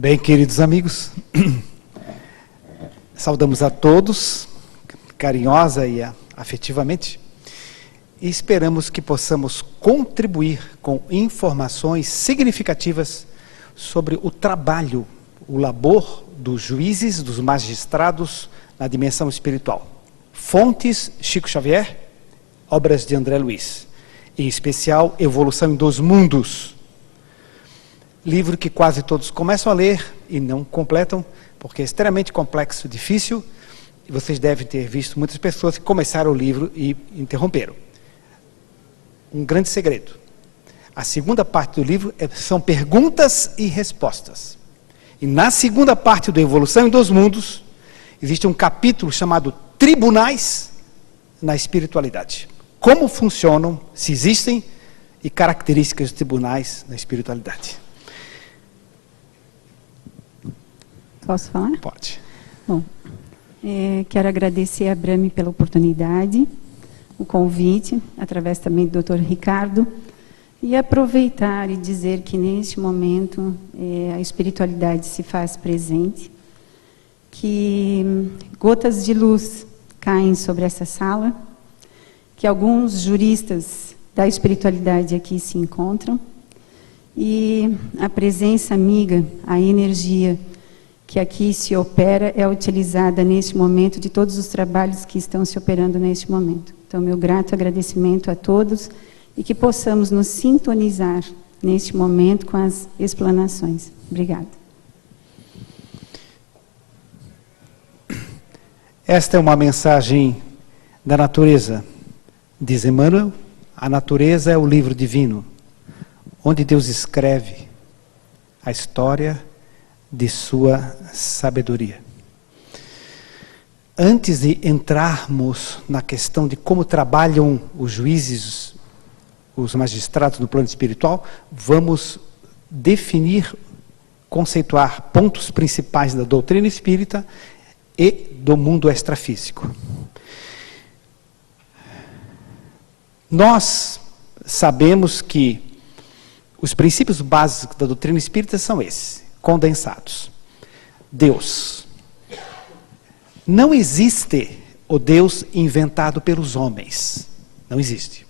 Bem, queridos amigos, saudamos a todos, carinhosa e afetivamente, e esperamos que possamos contribuir com informações significativas sobre o trabalho, o labor dos juízes, dos magistrados na dimensão espiritual. Fontes, Chico Xavier, obras de André Luiz, em especial Evolução em 2 Mundos, livro que quase todos começam a ler e não completam, porque é extremamente complexo, difícil, e vocês devem ter visto muitas pessoas que começaram o livro e interromperam. Um grande segredo. A segunda parte do livro são perguntas e respostas. E na segunda parte do Evolução em 2 Mundos, existe um capítulo chamado Tribunais na Espiritualidade. Como funcionam, se existem, e características de tribunais na espiritualidade. Posso falar? Pode. Bom, quero agradecer a Brahmi pela oportunidade, o convite, através também do Dr. Ricardo, e aproveitar e dizer que neste momento a espiritualidade se faz presente, que gotas de luz caem sobre essa sala, que alguns juristas da espiritualidade aqui se encontram, e a presença amiga, a energia que aqui se opera é utilizada neste momento de todos os trabalhos que estão se operando neste momento. Então, meu grato agradecimento a todos e que possamos nos sintonizar neste momento com as explanações. Obrigada. Esta é uma mensagem da natureza. Diz Emmanuel, a natureza é o livro divino, onde Deus escreve a história de sua sabedoria. Antes de entrarmos na questão de como trabalham os juízes, os magistrados no plano espiritual, vamos definir, conceituar pontos principais da doutrina espírita e do mundo extrafísico. Nós sabemos que os princípios básicos da doutrina espírita são esses, condensados. Deus. Não existe o Deus inventado pelos homens. Não existe.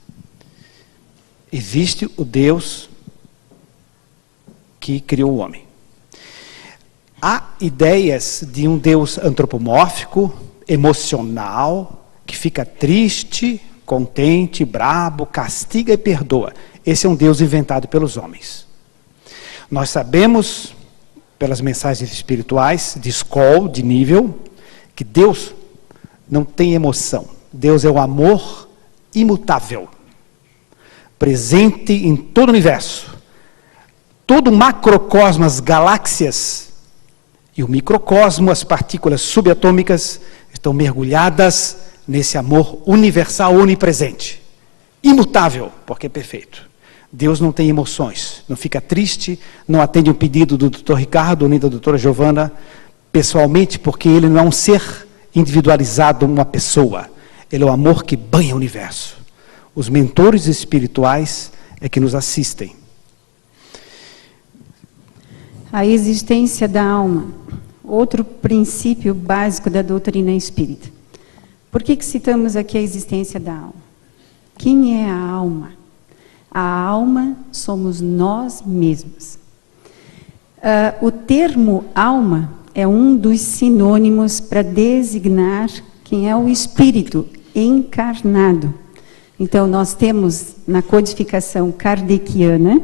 Existe o Deus que criou o homem. Há ideias de um Deus antropomórfico, emocional, que fica triste, contente, brabo, castiga e perdoa. Esse é um Deus inventado pelos homens. Nós sabemos, pelas mensagens espirituais, de escola, de nível, que Deus não tem emoção. Deus é o amor imutável, presente em todo o universo. Todo o macrocosmo, as galáxias, e o microcosmo, as partículas subatômicas, estão mergulhadas nesse amor universal, onipresente. Imutável, porque é perfeito. Deus não tem emoções, não fica triste, não atende um pedido do Dr. Ricardo nem da doutora Giovana pessoalmente, porque ele não é um ser individualizado, uma pessoa. Ele é o amor que banha o universo. Os mentores espirituais é que nos assistem. A existência da alma, outro princípio básico da doutrina espírita. Por que citamos aqui a existência da alma? Quem é a alma? A alma somos nós mesmos. O termo alma é um dos sinônimos para designar quem é o espírito encarnado. Então, nós temos na codificação kardeciana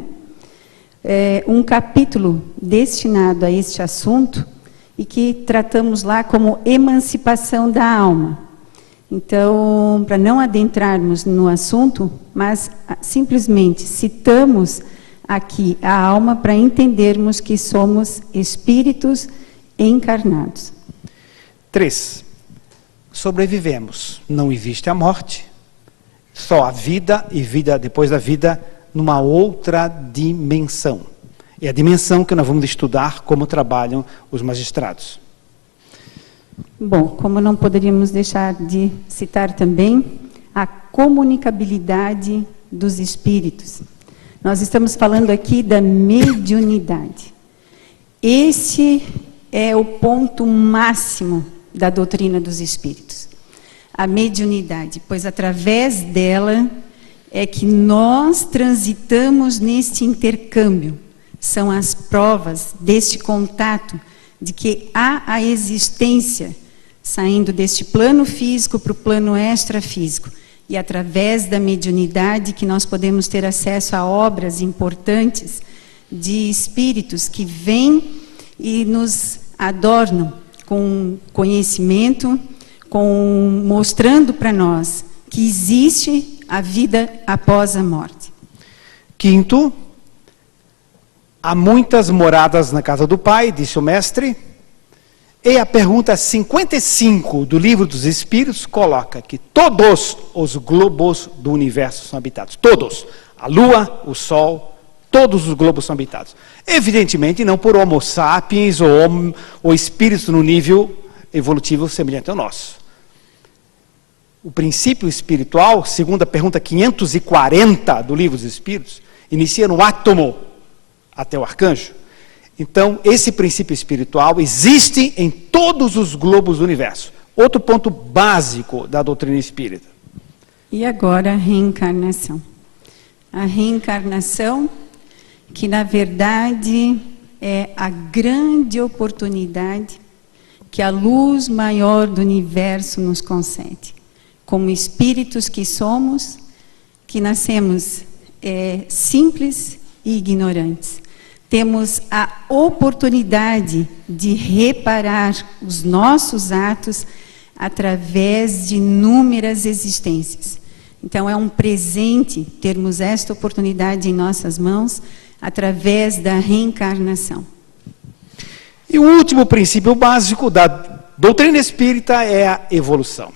um capítulo destinado a este assunto e que tratamos lá como emancipação da alma. Então, para não adentrarmos no assunto, mas simplesmente citamos aqui a alma para entendermos que somos espíritos encarnados. 3. Sobrevivemos. Não existe a morte, só a vida e vida depois da vida numa outra dimensão. É a dimensão que nós vamos estudar como trabalham os magistrados. Bom, como não poderíamos deixar de citar também a comunicabilidade dos espíritos. Nós estamos falando aqui da mediunidade. Esse é o ponto máximo da doutrina dos espíritos. A mediunidade, pois através dela é que nós transitamos neste intercâmbio. São as provas deste contato de que há a existência saindo deste plano físico para o plano extrafísico. E através da mediunidade que nós podemos ter acesso a obras importantes de espíritos que vêm e nos adornam com conhecimento, mostrando para nós que existe a vida após a morte. Quinto, há muitas moradas na casa do Pai, disse o mestre. E a pergunta 55 do Livro dos Espíritos coloca que todos os globos do universo são habitados. Todos. A Lua, o Sol, todos os globos são habitados. Evidentemente, não por Homo sapiens ou espíritos no nível evolutivo semelhante ao nosso. O princípio espiritual, segundo a pergunta 540 do Livro dos Espíritos, inicia no átomo até o arcanjo. Então, esse princípio espiritual existe em todos os globos do universo. Outro ponto básico da doutrina espírita. E agora a reencarnação. A reencarnação, que na verdade é a grande oportunidade que a luz maior do universo nos concede. Como espíritos que somos, que nascemos simples e ignorantes. Temos a oportunidade de reparar os nossos atos através de inúmeras existências. Então, é um presente termos esta oportunidade em nossas mãos através da reencarnação. E o último princípio básico da doutrina espírita é a evolução.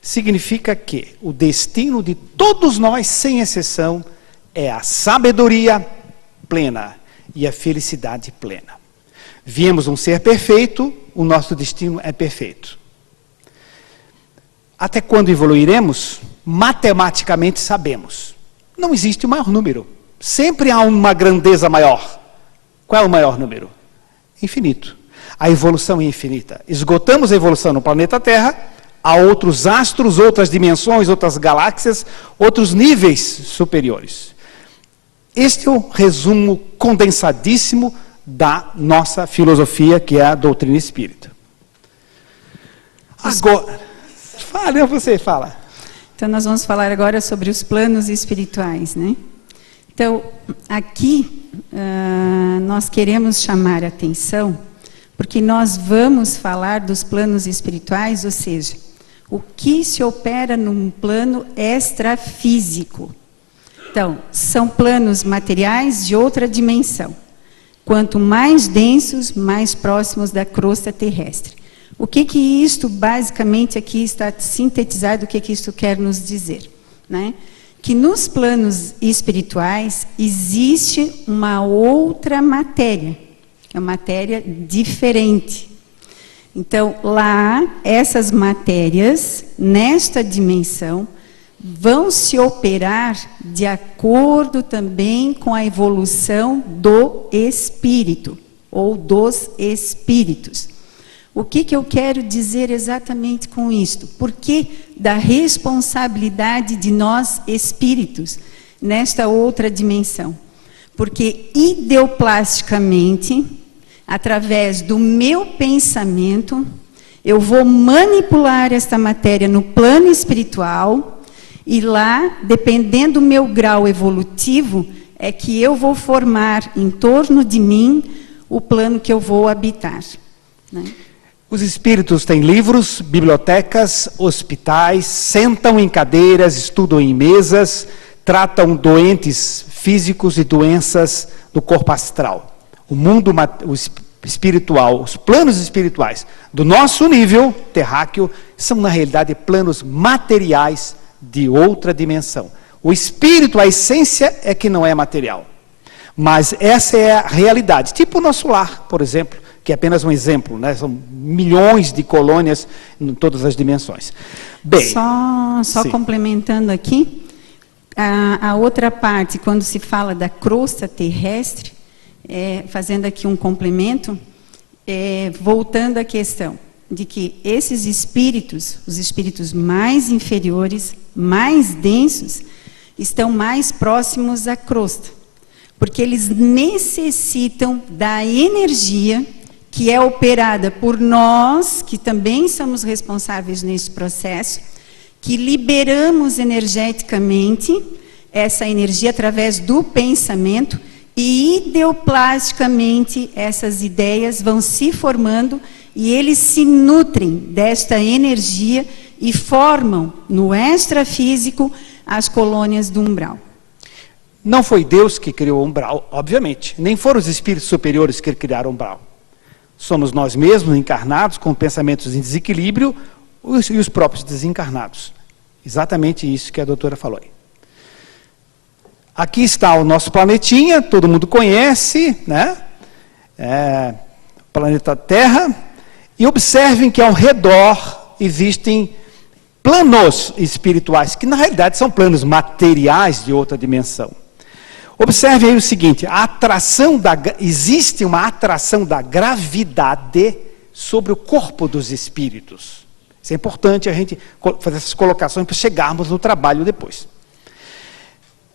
Significa que o destino de todos nós, sem exceção, é a sabedoria plena e a felicidade plena. Viemos um ser perfeito, o nosso destino é perfeito. Até quando evoluiremos? Matematicamente sabemos. Não existe o maior número. Sempre há uma grandeza maior. Qual é o maior número? Infinito. A evolução é infinita. Esgotamos a evolução no planeta Terra, há outros astros, outras dimensões, outras galáxias, outros níveis superiores. Este é o resumo condensadíssimo da nossa filosofia, que é a doutrina espírita. Agora, você fala. Então, nós vamos falar agora sobre os planos espirituais, né? Então, aqui, nós queremos chamar a atenção, porque nós vamos falar dos planos espirituais, ou seja, o que se opera num plano extrafísico. Então, são planos materiais de outra dimensão. Quanto mais densos, mais próximos da crosta terrestre. O que isto, basicamente, aqui está sintetizado, o que isto quer nos dizer? Né? Que nos planos espirituais existe uma outra matéria, é uma matéria diferente. Então, lá, essas matérias, nesta dimensão, vão se operar de acordo também com a evolução do espírito, ou dos espíritos. O que eu quero dizer exatamente com isto? Por que da responsabilidade de nós espíritos nesta outra dimensão? Porque ideoplasticamente, através do meu pensamento, eu vou manipular esta matéria no plano espiritual. E lá, dependendo do meu grau evolutivo, é que eu vou formar em torno de mim o plano que eu vou habitar. Né? Os espíritos têm livros, bibliotecas, hospitais, sentam em cadeiras, estudam em mesas, tratam doentes físicos e doenças do corpo astral. O mundo espiritual, os planos espirituais do nosso nível terráqueo são, na realidade, planos materiais de outra dimensão. O espírito, a essência é que não é material. Mas essa é a realidade. Tipo o nosso lar, por exemplo, que é apenas um exemplo, né? São milhões de colônias em todas as dimensões. Bem, só complementando aqui, a outra parte, quando se fala da crosta terrestre, fazendo aqui um complemento, voltando à questão de que esses espíritos, os espíritos mais inferiores, mais densos, estão mais próximos à crosta, porque eles necessitam da energia que é operada por nós, que também somos responsáveis nesse processo, que liberamos energeticamente essa energia através do pensamento, e ideoplasticamente essas ideias vão se formando e eles se nutrem desta energia e formam no extrafísico as colônias do umbral. Não foi Deus que criou o umbral, obviamente. Nem foram os espíritos superiores que criaram o umbral. Somos nós mesmos, encarnados, com pensamentos em desequilíbrio, e os próprios desencarnados. Exatamente isso que a doutora falou aí. Aqui está o nosso planetinha, todo mundo conhece, né? Planeta Terra. E observem que ao redor existem planos espirituais, que na realidade são planos materiais de outra dimensão. Observe aí o seguinte, existe uma atração da gravidade sobre o corpo dos espíritos. Isso é importante a gente fazer essas colocações para chegarmos no trabalho depois.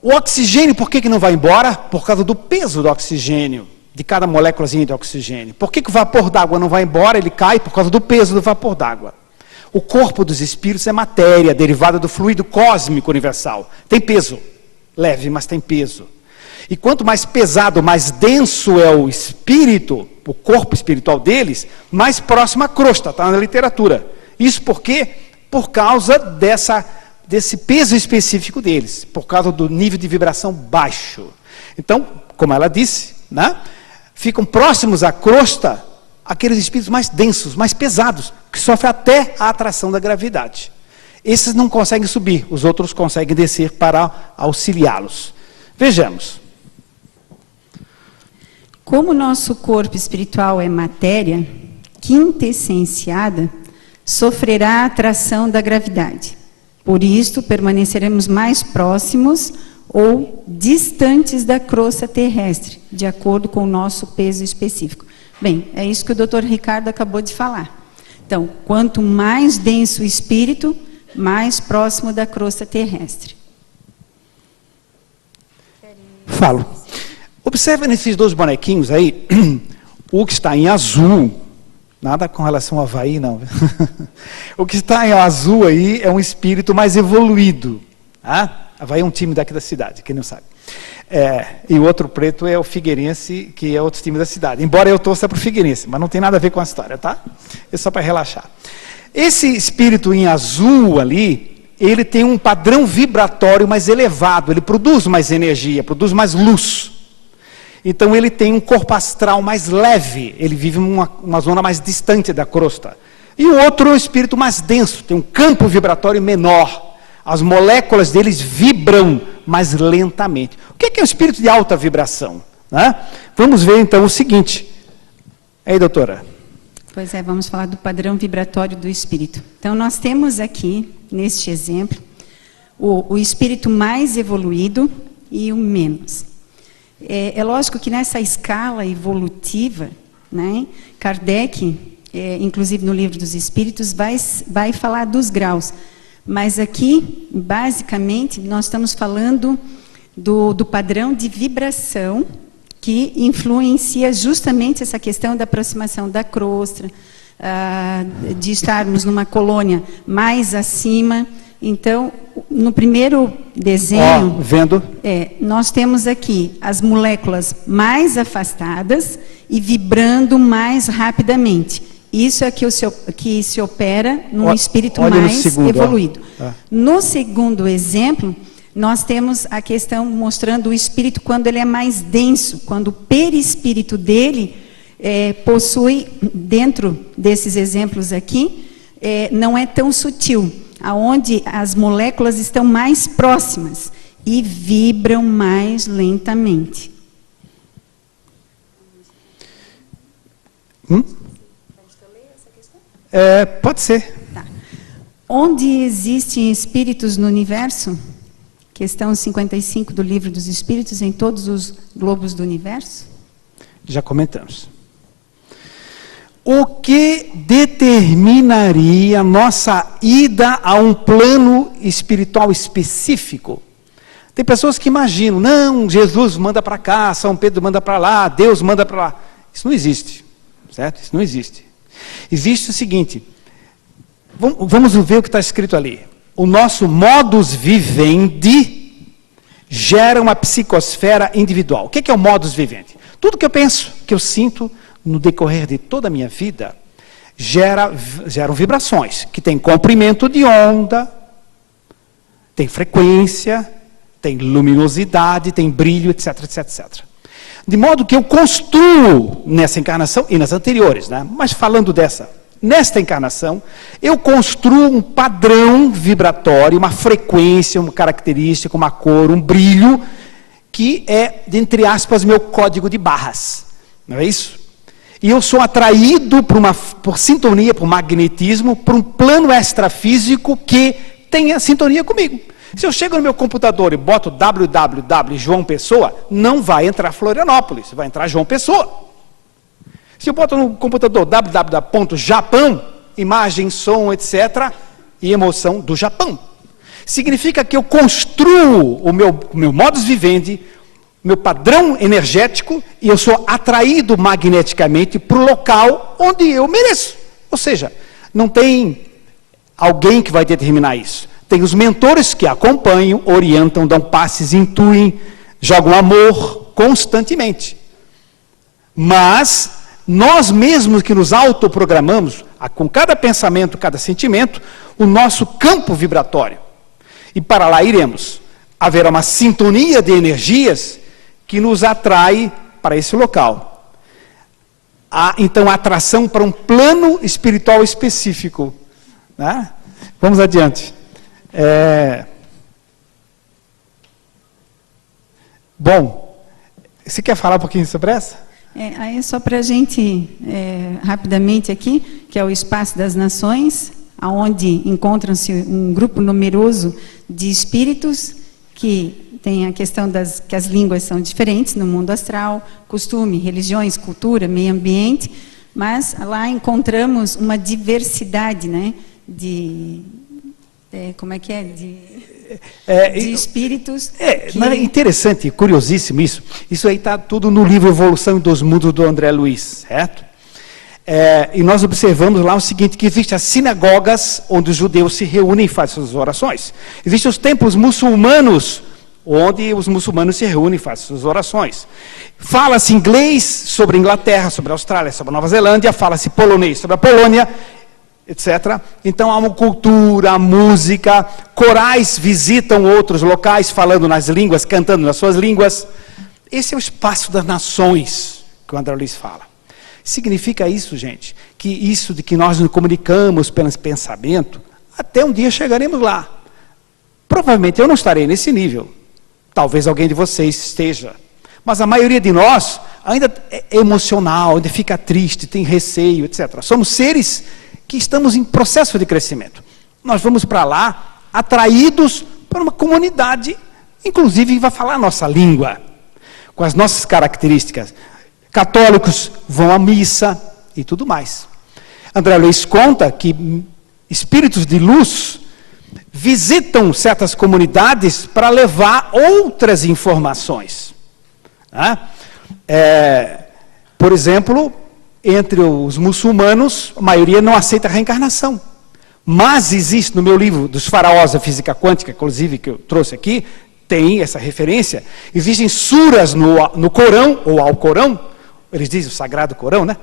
O oxigênio, por que não vai embora? Por causa do peso do oxigênio, de cada moléculazinha de oxigênio. Por que o vapor d'água não vai embora? Ele cai por causa do peso do vapor d'água. O corpo dos espíritos é matéria, derivada do fluido cósmico universal. Tem peso, leve, mas tem peso. E quanto mais pesado, mais denso é o espírito, o corpo espiritual deles, mais próximo à crosta, está na literatura. Isso por quê? Por causa desse peso específico deles, por causa do nível de vibração baixo. Então, como ela disse, né, ficam próximos à crosta aqueles espíritos mais densos, mais pesados, que sofrem até a atração da gravidade. Esses não conseguem subir, os outros conseguem descer para auxiliá-los. Vejamos. Como o nosso corpo espiritual é matéria quintessenciada, sofrerá a atração da gravidade. Por isso, permaneceremos mais próximos ou distantes da crosta terrestre, de acordo com o nosso peso específico. Bem, é isso que o Dr. Ricardo acabou de falar. Então, quanto mais denso o espírito, mais próximo da crosta terrestre. Falo. Observe nesses dois bonequinhos aí, o que está em azul, nada com relação ao Havaí, não. O que está em azul aí é um espírito mais evoluído. Havaí é um time daqui da cidade, quem não sabe. E o outro preto é o Figueirense, que é outro time da cidade. Embora eu torça para o Figueirense, mas não tem nada a ver com a história, tá? É só para relaxar. Esse espírito em azul ali, ele tem um padrão vibratório mais elevado, ele produz mais energia, produz mais luz. Então ele tem um corpo astral mais leve, ele vive uma zona mais distante da crosta. E o outro é um espírito mais denso, tem um campo vibratório menor. As moléculas deles vibram mais lentamente. O que é um espírito de alta vibração? Né? Vamos ver então o seguinte. Aí, doutora. Pois é, vamos falar do padrão vibratório do espírito. Então nós temos aqui, neste exemplo, o espírito mais evoluído e o menos. É lógico que nessa escala evolutiva, né, Kardec, inclusive no Livro dos Espíritos, vai falar dos graus. Mas aqui, basicamente, nós estamos falando do padrão de vibração que influencia justamente essa questão da aproximação da crosta, de estarmos numa colônia mais acima. Então, no primeiro desenho, vendo? Nós temos aqui as moléculas mais afastadas e vibrando mais rapidamente. Isso é que se opera num espírito mais evoluído. No segundo exemplo, nós temos a questão mostrando o espírito quando ele é mais denso, quando o perispírito dele possui, dentro desses exemplos aqui, não é tão sutil, aonde as moléculas estão mais próximas e vibram mais lentamente. Pode ser. Tá. Onde existem espíritos no universo? Questão 55 do Livro dos Espíritos, em todos os globos do universo? Já comentamos. O que determinaria nossa ida a um plano espiritual específico? Tem pessoas que imaginam, não, Jesus manda para cá, São Pedro manda para lá, Deus manda para lá. Isso não existe, certo? Isso não existe. Existe o seguinte, vamos ver o que está escrito ali. O nosso modus vivendi gera uma psicosfera individual. O que é o modus vivendi? Tudo que eu penso, que eu sinto no decorrer de toda a minha vida, geram vibrações, que tem comprimento de onda, tem frequência, tem luminosidade, tem brilho, etc, etc, etc. De modo que eu construo nessa encarnação e nas anteriores, né? Mas falando nesta encarnação, eu construo um padrão vibratório, uma frequência, uma característica, uma cor, um brilho, que é, entre aspas, meu código de barras. Não é isso? E eu sou atraído por sintonia, por magnetismo, por um plano extrafísico que tenha sintonia comigo. Se eu chego no meu computador e boto www João Pessoa, não vai entrar Florianópolis, vai entrar João Pessoa. Se eu boto no computador www.japão, imagem, som, etc., e emoção do Japão. Significa que eu construo o meu modus vivendi, meu padrão energético, e eu sou atraído magneticamente para o local onde eu mereço. Ou seja, não tem alguém que vai determinar isso. Tem os mentores que acompanham, orientam, dão passes, intuem, jogam amor constantemente. Mas nós mesmos que nos autoprogramamos, com cada pensamento, cada sentimento, o nosso campo vibratório. E para lá iremos. Haverá uma sintonia de energias que nos atrai para esse local. Há, então, a atração para um plano espiritual específico. Né? Vamos adiante. Bom, você quer falar um pouquinho sobre essa? Aí só para a gente, rapidamente aqui, que é o Espaço das Nações, onde encontram-se um grupo numeroso de espíritos que tem a questão que as línguas são diferentes no mundo astral, costume, religiões, cultura, meio ambiente, mas lá encontramos uma diversidade, né, de espíritos. Mas é interessante, curiosíssimo isso. Isso aí está tudo no livro Evolução dos Mundos do André Luiz, certo? E nós observamos lá o seguinte, que existem as sinagogas onde os judeus se reúnem e fazem suas orações. Existem os templos muçulmanos, onde os muçulmanos se reúnem e fazem suas orações. Fala-se inglês sobre a Inglaterra, sobre a Austrália, sobre a Nova Zelândia, fala-se polonês sobre a Polônia, etc. Então há uma cultura, a música, corais visitam outros locais, falando nas línguas, cantando nas suas línguas. Esse é o espaço das nações que o André Luiz fala. Significa isso, gente, que isso de que nós nos comunicamos pelo pensamento, até um dia chegaremos lá. Provavelmente eu não estarei nesse nível. Talvez alguém de vocês esteja. Mas a maioria de nós ainda é emocional, ainda fica triste, tem receio, etc. Somos seres que estamos em processo de crescimento. Nós vamos para lá, atraídos por uma comunidade, inclusive vai falar a nossa língua, com as nossas características. Católicos vão à missa e tudo mais. André Luiz conta que espíritos de luz visitam certas comunidades para levar outras informações. Por exemplo, entre os muçulmanos, a maioria não aceita a reencarnação. Mas existe no meu livro dos faraós da física quântica, inclusive que eu trouxe aqui, tem essa referência. Existem suras no Corão, ou ao Corão, eles dizem o Sagrado Corão, né?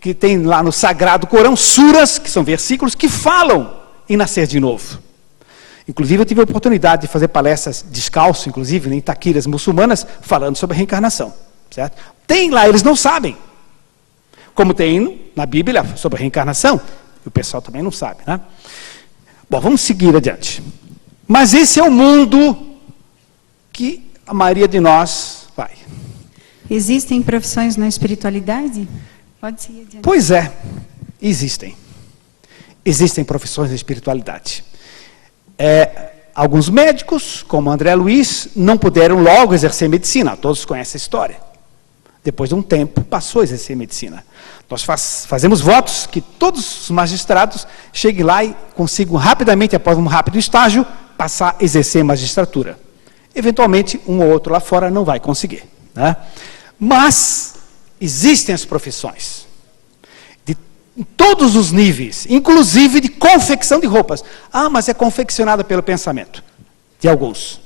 Que tem lá no Sagrado Corão suras, que são versículos, que falam em nascer de novo. Inclusive, eu tive a oportunidade de fazer palestras descalço, inclusive, em taquiras muçulmanas, falando sobre a reencarnação. Certo? Tem lá, eles não sabem. Como tem na Bíblia sobre a reencarnação, e o pessoal também não sabe, né? Bom, vamos seguir adiante. Mas esse é o mundo que a maioria de nós vai. Existem profissões na espiritualidade? Pode seguir adiante. Pois é, existem. Existem profissões na espiritualidade. Alguns médicos, como André Luiz, não puderam logo exercer medicina. Todos conhecem a história. depois de um tempo, passou a exercer medicina. Nós fazemos votos que todos os magistrados cheguem lá e consigam rapidamente, após um rápido estágio, passar a exercer magistratura. Eventualmente, um ou outro lá fora não vai conseguir, né? Mas existem as profissões, de todos os níveis, inclusive de confecção de roupas. Ah, mas é confeccionada pelo pensamento de alguns.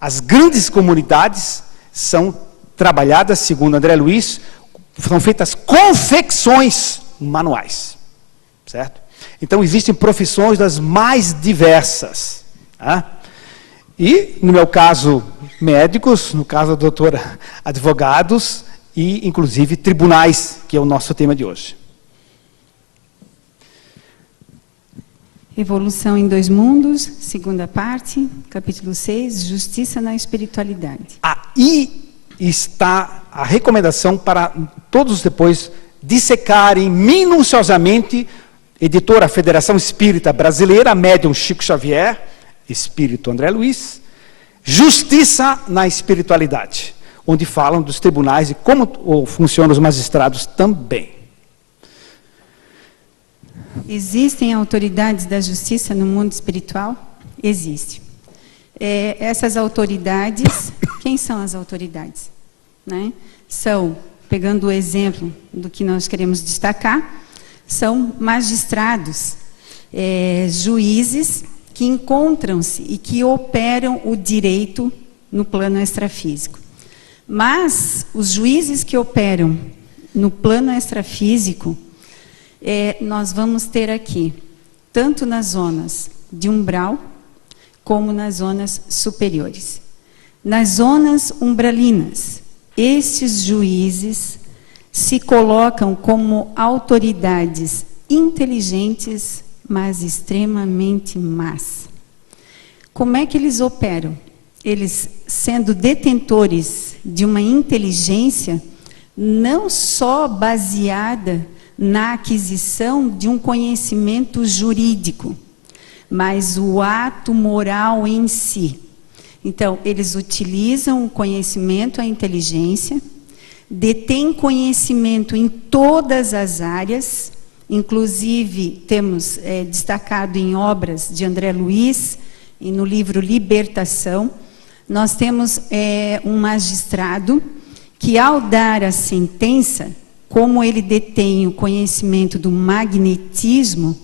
As grandes comunidades são trabalhadas, segundo André Luiz, são feitas confecções manuais, certo? Então, existem profissões das mais diversas, tá? E, no meu caso, médicos, no caso da doutora, advogados e, inclusive, tribunais, que é o nosso tema de hoje. Evolução em 2 mundos, segunda parte, capítulo 6, Justiça na Espiritualidade. Aí está a recomendação para todos depois dissecarem minuciosamente, editora Federação Espírita Brasileira, médium Chico Xavier, Espírito André Luiz, Justiça na Espiritualidade, onde falam dos tribunais e como funcionam os magistrados também. Existem autoridades da justiça no mundo espiritual? Existe. Essas autoridades, quem são as autoridades? Né? São, pegando o exemplo do que nós queremos destacar, são magistrados, juízes que encontram-se e que operam o direito no plano extrafísico. Mas os juízes que operam no plano extrafísico, nós vamos ter aqui, tanto nas zonas de umbral, como nas zonas superiores. Nas zonas umbralinas, estes juízes se colocam como autoridades inteligentes, mas extremamente más. Como é que eles operam? Eles, sendo detentores de uma inteligência, não só baseada na aquisição de um conhecimento jurídico, mas o ato moral em si. Então, eles utilizam o conhecimento, a inteligência, detêm conhecimento em todas as áreas, inclusive temos destacado em obras de André Luiz, e no livro Libertação, nós temos um magistrado que, ao dar a sentença, como ele detém o conhecimento do magnetismo,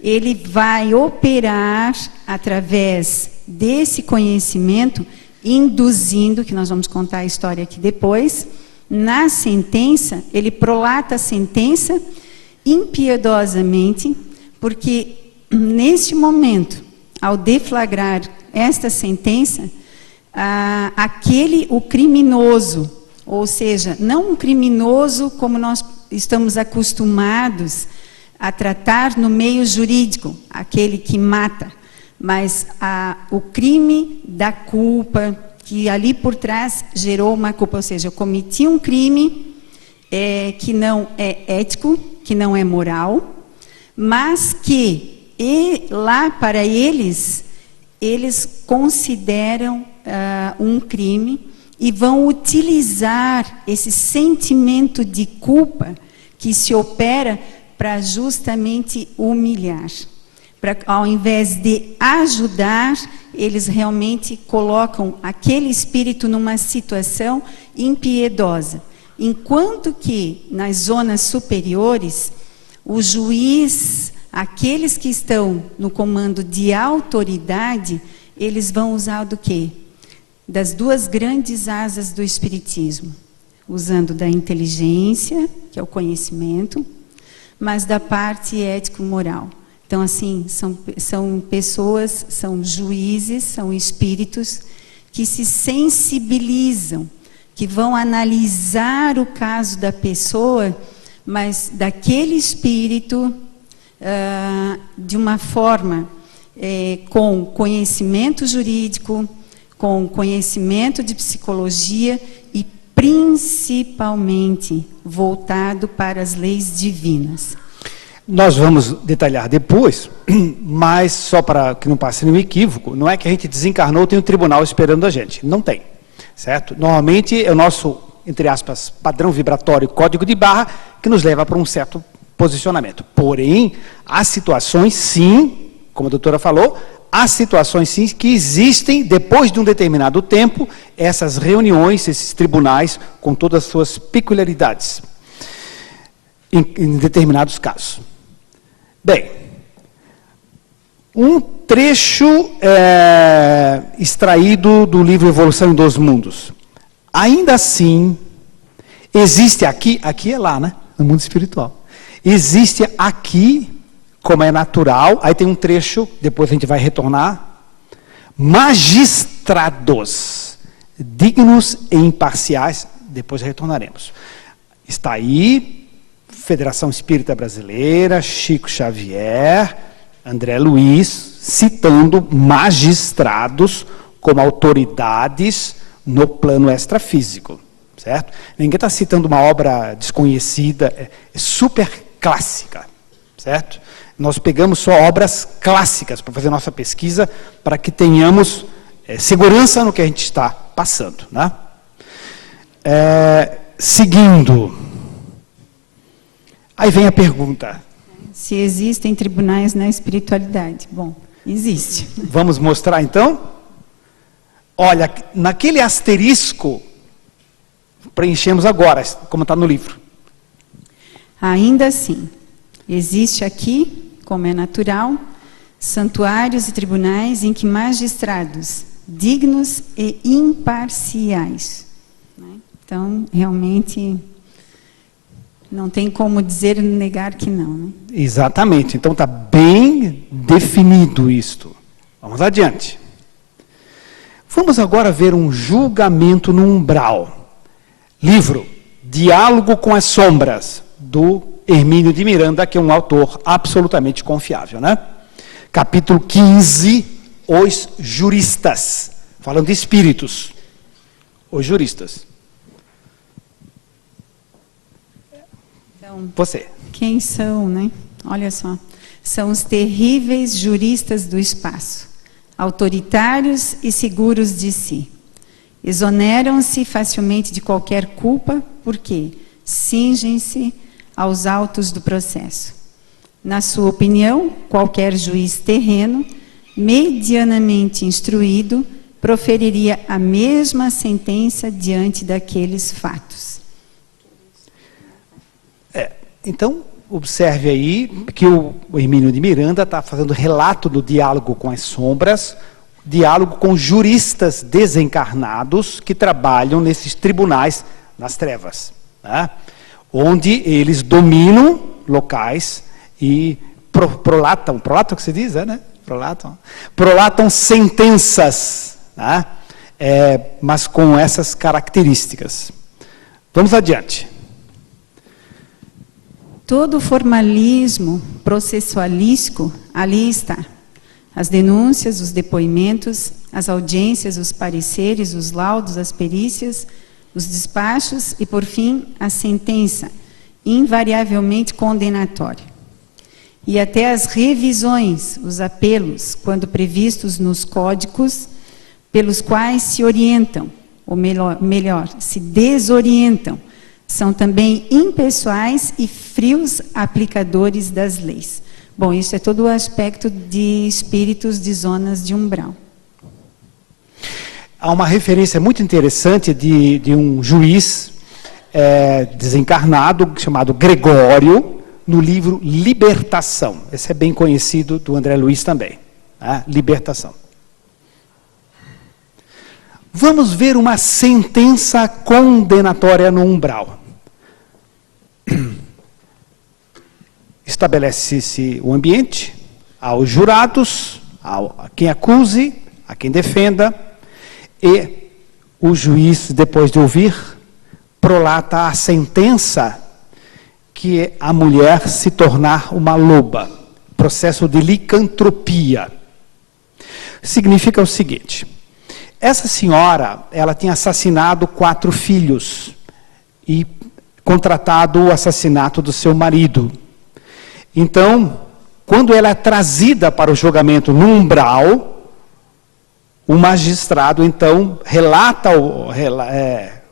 ele vai operar através desse conhecimento, induzindo, que nós vamos contar a história aqui depois, na sentença, ele prolata a sentença impiedosamente, porque neste momento, ao deflagrar esta sentença, o criminoso, ou seja, não um criminoso como nós estamos acostumados a tratar no meio jurídico, aquele que mata, mas o crime da culpa, que ali por trás gerou uma culpa, ou seja, eu cometi um crime que não é ético, que não é moral, mas que lá para eles consideram um crime, e vão utilizar esse sentimento de culpa que se opera para justamente humilhar. Ao invés de ajudar, eles realmente colocam aquele espírito numa situação impiedosa. Enquanto que nas zonas superiores, o juiz, aqueles que estão no comando de autoridade, eles vão usar do quê? Das 2 grandes asas do espiritismo, usando da inteligência, que é o conhecimento, mas da parte ético-moral. Então, assim, são pessoas, são juízes, são espíritos que se sensibilizam, que vão analisar o caso da pessoa, mas daquele espírito de uma forma com conhecimento jurídico, com conhecimento de psicologia e principalmente voltado para as leis divinas. Nós vamos detalhar depois, mas só para que não passe nenhum equívoco, não é que a gente desencarnou, tem um tribunal esperando a gente. Não tem, certo? Normalmente, o nosso entre aspas, padrão vibratório, código de barra, que nos leva para um certo posicionamento. Porém, há situações, sim, como a doutora falou, há situações, sim, que existem, depois de um determinado tempo, essas reuniões, esses tribunais, com todas as suas peculiaridades, em determinados casos. Bem, um trecho extraído do livro Evolução em 2 Mundos. Ainda assim, existe aqui é lá, né? No mundo espiritual. Existe aqui, como é natural, aí tem um trecho, depois a gente vai retornar, magistrados, dignos e imparciais, depois retornaremos. Está aí, Federação Espírita Brasileira, Chico Xavier, André Luiz, citando magistrados como autoridades no plano extrafísico, certo? Ninguém está citando uma obra desconhecida, é super clássica, certo? Nós pegamos só obras clássicas para fazer nossa pesquisa, para que tenhamos segurança no que a gente está passando, né? Seguindo, aí vem a pergunta. Se existem tribunais na espiritualidade. Bom, existe. Vamos mostrar então? Olha, naquele asterisco, preenchemos agora, como está no livro. Ainda assim, existe aqui, como é natural, santuários e tribunais em que magistrados dignos e imparciais. Então, realmente, não tem como dizer e negar que não. Né? Exatamente. Então, está bem definido isto. Vamos adiante. Vamos agora ver um julgamento no umbral. Livro Diálogo com as Sombras, do Hermínio de Miranda, que é um autor absolutamente confiável, né? Capítulo 15, Os Juristas. Falando de espíritos. Os juristas. Então, você. Quem são, né? Olha só. São os terríveis juristas do espaço. Autoritários e seguros de si. Exoneram-se facilmente de qualquer culpa, porque cingem-se aos autos do processo. Na sua opinião, qualquer juiz terreno, medianamente instruído, proferiria a mesma sentença diante daqueles fatos. Então, observe aí que o Hermínio de Miranda está fazendo relato do diálogo com as sombras, diálogo com juristas desencarnados que trabalham nesses tribunais nas trevas, né? Onde eles dominam locais e prolatam que se diz, né? Prolatam sentenças, né? Mas com essas características. Vamos adiante. Todo o formalismo processualístico ali está. As denúncias, os depoimentos, as audiências, os pareceres, os laudos, as perícias, os despachos e, por fim, a sentença, invariavelmente condenatória. E até as revisões, os apelos, quando previstos nos códigos, pelos quais se orientam, ou melhor, se desorientam, são também impessoais e frios aplicadores das leis. Bom, isso é todo o aspecto de espíritos de zonas de umbral. Há uma referência muito interessante de um juiz desencarnado, chamado Gregório, no livro Libertação. Esse é bem conhecido, do André Luiz também. Né? Libertação. Vamos ver uma sentença condenatória no umbral. Estabelece-se o ambiente, aos jurados, a quem acuse, a quem defenda, e o juiz, depois de ouvir, prolata a sentença que é a mulher se tornar uma loba, processo de licantropia. Significa o seguinte: essa senhora, ela tinha assassinado 4 filhos e contratado o assassinato do seu marido. Então, quando ela é trazida para o julgamento no umbral, o magistrado, então,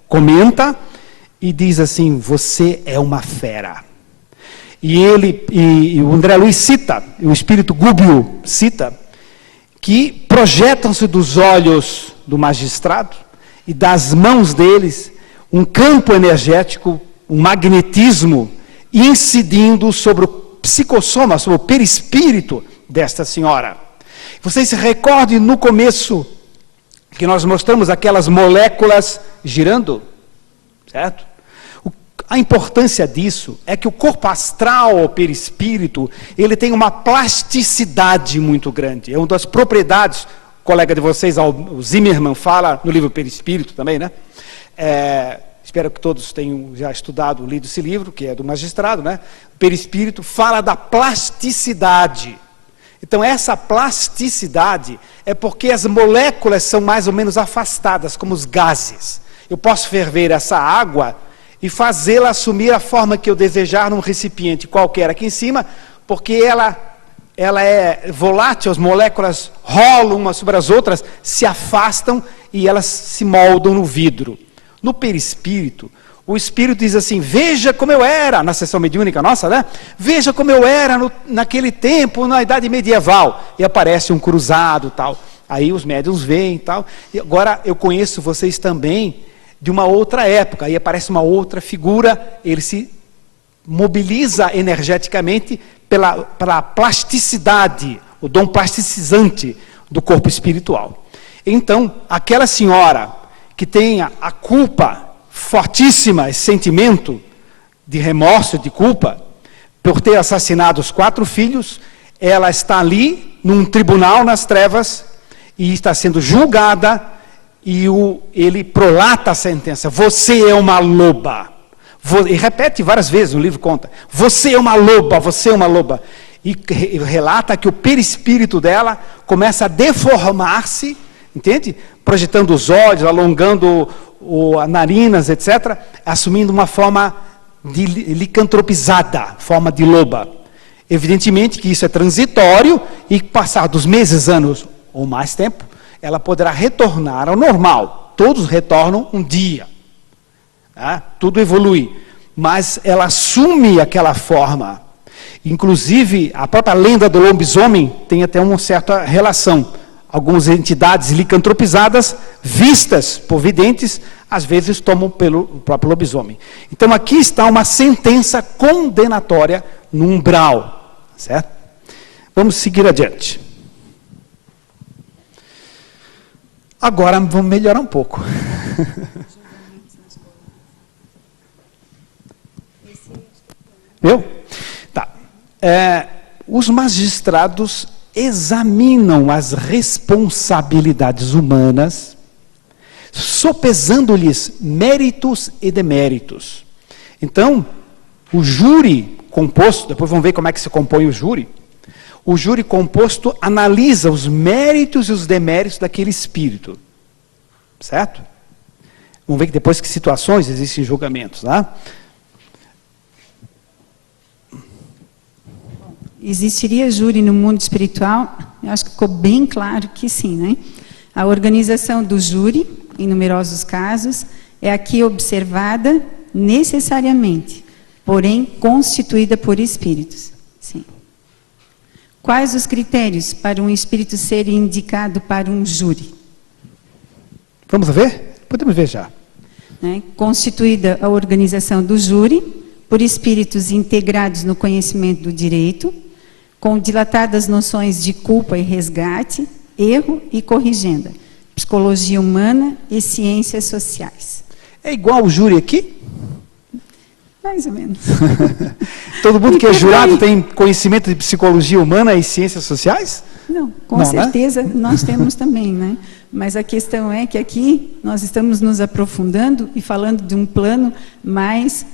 comenta e diz assim, você é uma fera. E o André Luiz cita, o espírito Gubbio cita, que projetam-se dos olhos do magistrado e das mãos deles um campo energético, um magnetismo, incidindo sobre o psicossoma, sobre o perispírito desta senhora. Vocês se recordem no começo que nós mostramos aquelas moléculas girando, certo? A importância disso é que o corpo astral, o perispírito, ele tem uma plasticidade muito grande. É uma das propriedades, o colega de vocês, o Zimmermann, fala no livro Perispírito também, né? Espero que todos tenham já estudado, lido esse livro, que é do magistrado, né? O perispírito fala da plasticidade. Então, essa plasticidade é porque as moléculas são mais ou menos afastadas, como os gases. Eu posso ferver essa água e fazê-la assumir a forma que eu desejar num recipiente qualquer aqui em cima, porque ela é volátil, as moléculas rolam umas sobre as outras, se afastam e elas se moldam no vidro. No perispírito, o espírito diz assim, veja como eu era, na sessão mediúnica nossa, né? Veja como eu era naquele tempo, na idade medieval. E aparece um cruzado, tal. Aí os médiuns veem, tal. E agora eu conheço vocês também de uma outra época. Aí aparece uma outra figura, ele se mobiliza energeticamente pela plasticidade, o dom plasticizante do corpo espiritual. Então, aquela senhora que tem a culpa fortíssima, esse sentimento de remorso, de culpa, por ter assassinado os 4 filhos, ela está ali, num tribunal nas trevas, e está sendo julgada, e ele prolata a sentença, você é uma loba. E repete várias vezes, o livro conta, você é uma loba, você é uma loba. E relata que o perispírito dela começa a deformar-se, entende? Projetando os olhos, alongando as narinas, etc., assumindo uma forma de licantropizada, forma de loba. Evidentemente que isso é transitório e passados meses, anos ou mais tempo, ela poderá retornar ao normal. Todos retornam um dia. Tá? Tudo evolui. Mas ela assume aquela forma. Inclusive, a própria lenda do lobisomem tem até uma certa relação. Algumas entidades licantropizadas, vistas por videntes, às vezes tomam pelo próprio lobisomem. Então aqui está uma sentença condenatória no umbral, certo? Vamos seguir adiante. Agora vamos melhorar um pouco. Viu? Tá. Os magistrados examinam as responsabilidades humanas, sopesando-lhes méritos e deméritos. Então, o júri composto, depois vamos ver como é que se compõe o júri composto analisa os méritos e os deméritos daquele espírito. Certo? Vamos ver que depois que situações existem julgamentos, tá? Existiria júri no mundo espiritual? Eu acho que ficou bem claro que sim, né? A organização do júri, em numerosos casos, é aqui observada necessariamente, porém constituída por espíritos. Sim. Quais os critérios para um espírito ser indicado para um júri? Vamos ver? Podemos ver já. Constituída a organização do júri por espíritos integrados no conhecimento do direito, com dilatadas noções de culpa e resgate, erro e corrigenda, psicologia humana e ciências sociais. É igual o júri aqui? Mais ou menos. Todo mundo que é jurado tem conhecimento de psicologia humana e ciências sociais? Não, com certeza, né? Nós temos também, né? Mas a questão é que aqui nós estamos nos aprofundando e falando de um plano mais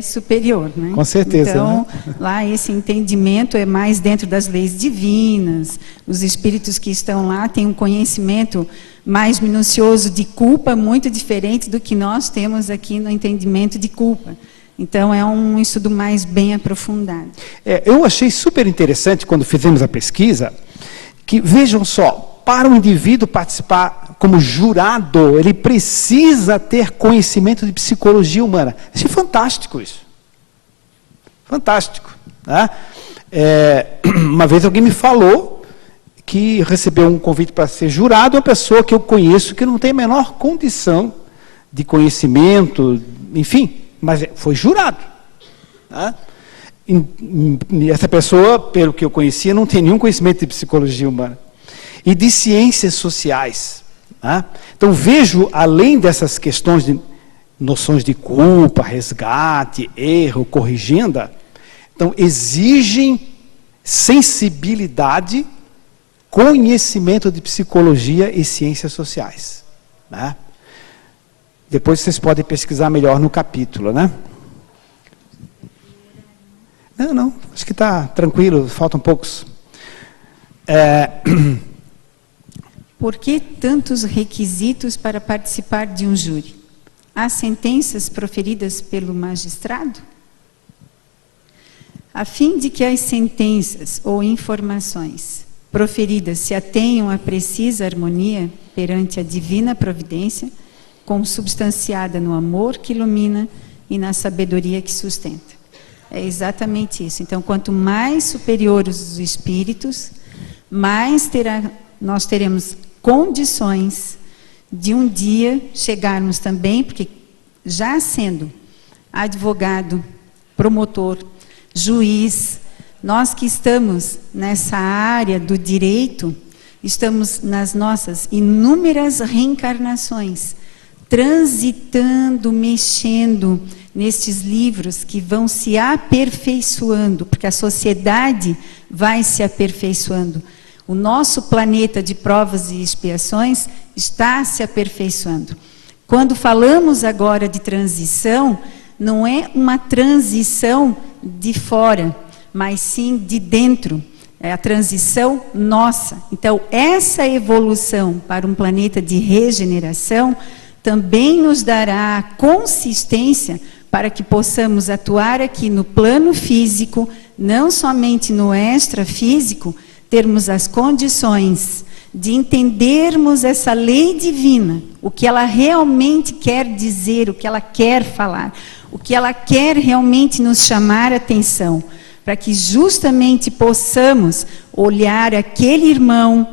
superior, né? Com certeza. Então, né? Lá esse entendimento é mais dentro das leis divinas, os espíritos que estão lá têm um conhecimento mais minucioso de culpa, muito diferente do que nós temos aqui no entendimento de culpa. Então, é um estudo mais bem aprofundado. Eu achei super interessante, quando fizemos a pesquisa, que, vejam só, para o indivíduo participar como jurado, ele precisa ter conhecimento de psicologia humana. Isso é fantástico, isso. Fantástico. Né? Uma vez alguém me falou que recebeu um convite para ser jurado, uma pessoa que eu conheço que não tem a menor condição de conhecimento, enfim, mas foi jurado. Né? E essa pessoa, pelo que eu conhecia, não tem nenhum conhecimento de psicologia humana e de ciências sociais. Né? Então vejo, além dessas questões de noções de culpa, resgate, erro, corrigenda, então exigem sensibilidade, conhecimento de psicologia e ciências sociais. Né? Depois vocês podem pesquisar melhor no capítulo, né? Não, acho que está tranquilo, faltam poucos. Por que tantos requisitos para participar de um júri? Há sentenças proferidas pelo magistrado? A fim de que as sentenças ou informações proferidas se atenham à precisa harmonia perante a divina providência, consubstanciada no amor que ilumina e na sabedoria que sustenta. É exatamente isso. Então, quanto mais superiores os espíritos, mais nós teremos condições de um dia chegarmos também, porque já sendo advogado, promotor, juiz, nós que estamos nessa área do direito, estamos nas nossas inúmeras reencarnações, transitando, mexendo nestes livros que vão se aperfeiçoando, porque a sociedade vai se aperfeiçoando. O nosso planeta de provas e expiações está se aperfeiçoando. Quando falamos agora de transição, não é uma transição de fora, mas sim de dentro. É a transição nossa. Então, essa evolução para um planeta de regeneração também nos dará a consistência para que possamos atuar aqui no plano físico, não somente no extrafísico, termos as condições de entendermos essa lei divina, o que ela realmente quer dizer, o que ela quer falar, o que ela quer realmente nos chamar a atenção, para que justamente possamos olhar aquele irmão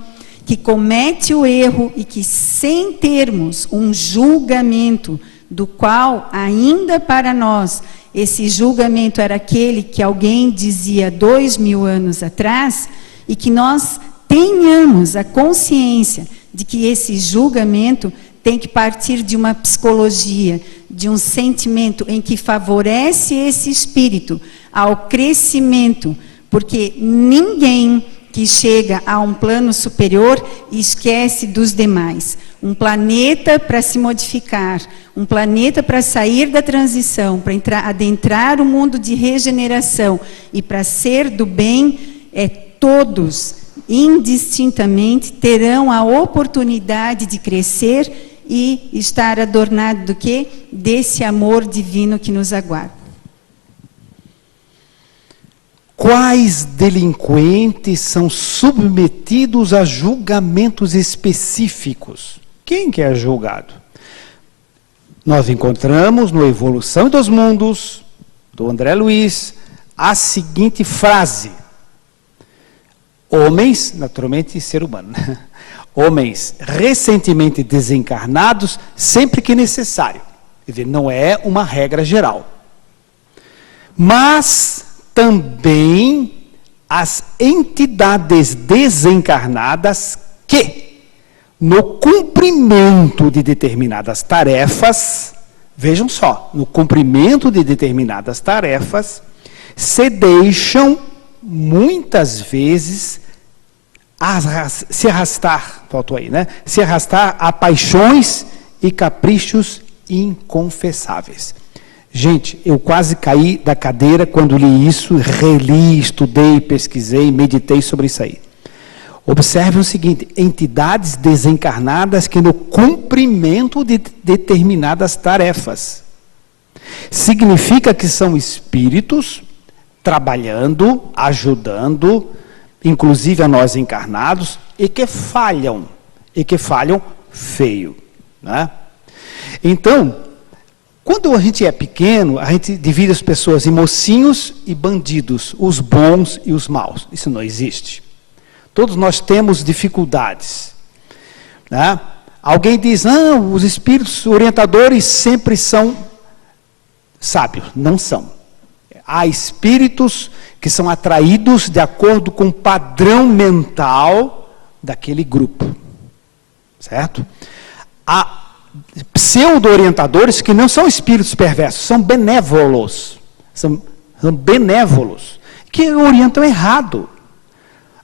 que comete o erro e que, sem termos um julgamento, do qual ainda para nós esse julgamento era aquele que alguém dizia 2000 anos atrás, e que nós tenhamos a consciência de que esse julgamento tem que partir de uma psicologia, de um sentimento em que favorece esse espírito ao crescimento, porque ninguém que chega a um plano superior esquece dos demais. Um planeta para se modificar, um planeta para sair da transição, para adentrar o mundo de regeneração e para ser do bem, todos, indistintamente, terão a oportunidade de crescer e estar adornado do quê? Desse amor divino que nos aguarda. Quais delinquentes são submetidos a julgamentos específicos? Quem que é julgado? Nós encontramos no Evolução dos Mundos, do André Luiz, a seguinte frase. Homens, naturalmente ser humano, né? Homens recentemente desencarnados, sempre que necessário. Quer dizer, não é uma regra geral. Mas também as entidades desencarnadas que, no cumprimento de determinadas tarefas, vejam só, no cumprimento de determinadas tarefas, se deixam, muitas vezes, se arrastar, faltou aí, né? Se arrastar a paixões e caprichos inconfessáveis. Gente, eu quase caí da cadeira quando li isso, reli, estudei, pesquisei, meditei sobre isso aí. Observe o seguinte, entidades desencarnadas que no cumprimento de determinadas tarefas. Significa que são espíritos trabalhando, ajudando, inclusive a nós encarnados, e que falham feio, né? Então, quando a gente é pequeno, a gente divide as pessoas em mocinhos e bandidos, os bons e os maus. Isso não existe. Todos nós temos dificuldades, né? Alguém diz, não, os espíritos orientadores sempre são sábios. Não são. Há espíritos que são atraídos de acordo com o padrão mental daquele grupo. Certo? Há pseudo-orientadores que não são espíritos perversos, são benévolos. São benévolos, que orientam errado.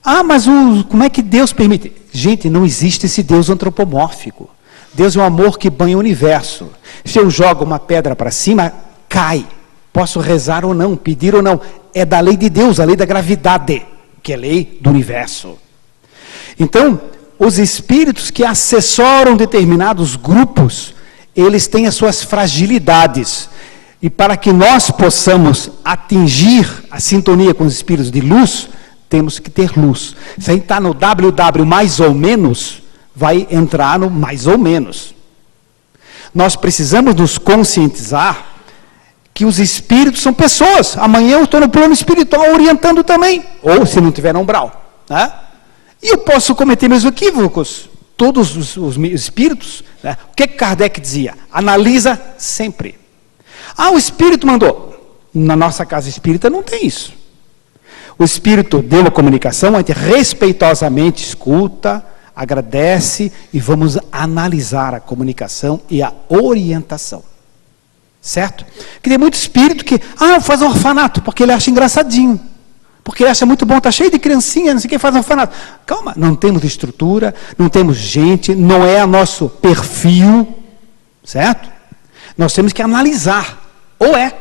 Ah, mas como é que Deus permite? Gente, não existe esse Deus antropomórfico. Deus é um amor que banha o universo. Se eu jogo uma pedra para cima, cai. Posso rezar ou não, pedir ou não. É da lei de Deus, a lei da gravidade, que é a lei do universo. Então, os espíritos que assessoram determinados grupos, eles têm as suas fragilidades. E para que nós possamos atingir a sintonia com os espíritos de luz, temos que ter luz. Se a gente está no WW mais ou menos, vai entrar no mais ou menos. Nós precisamos nos conscientizar que os espíritos são pessoas. Amanhã eu estou no plano espiritual orientando também. Ou se não tiver umbral, né? E eu posso cometer meus equívocos. Todos os espíritos, né? O que Kardec dizia? Analisa sempre. Ah, o espírito mandou. Na nossa casa espírita não tem isso. O espírito deu uma comunicação, a gente respeitosamente escuta, agradece e vamos analisar a comunicação e a orientação. Certo? Que tem muito espírito que, faz um orfanato, porque ele acha engraçadinho. Porque ele acha muito bom, está cheio de criancinha, não sei o que, faz um orfanato. Calma, não temos estrutura, não temos gente, não é nosso perfil, certo? Nós temos que analisar, ou é.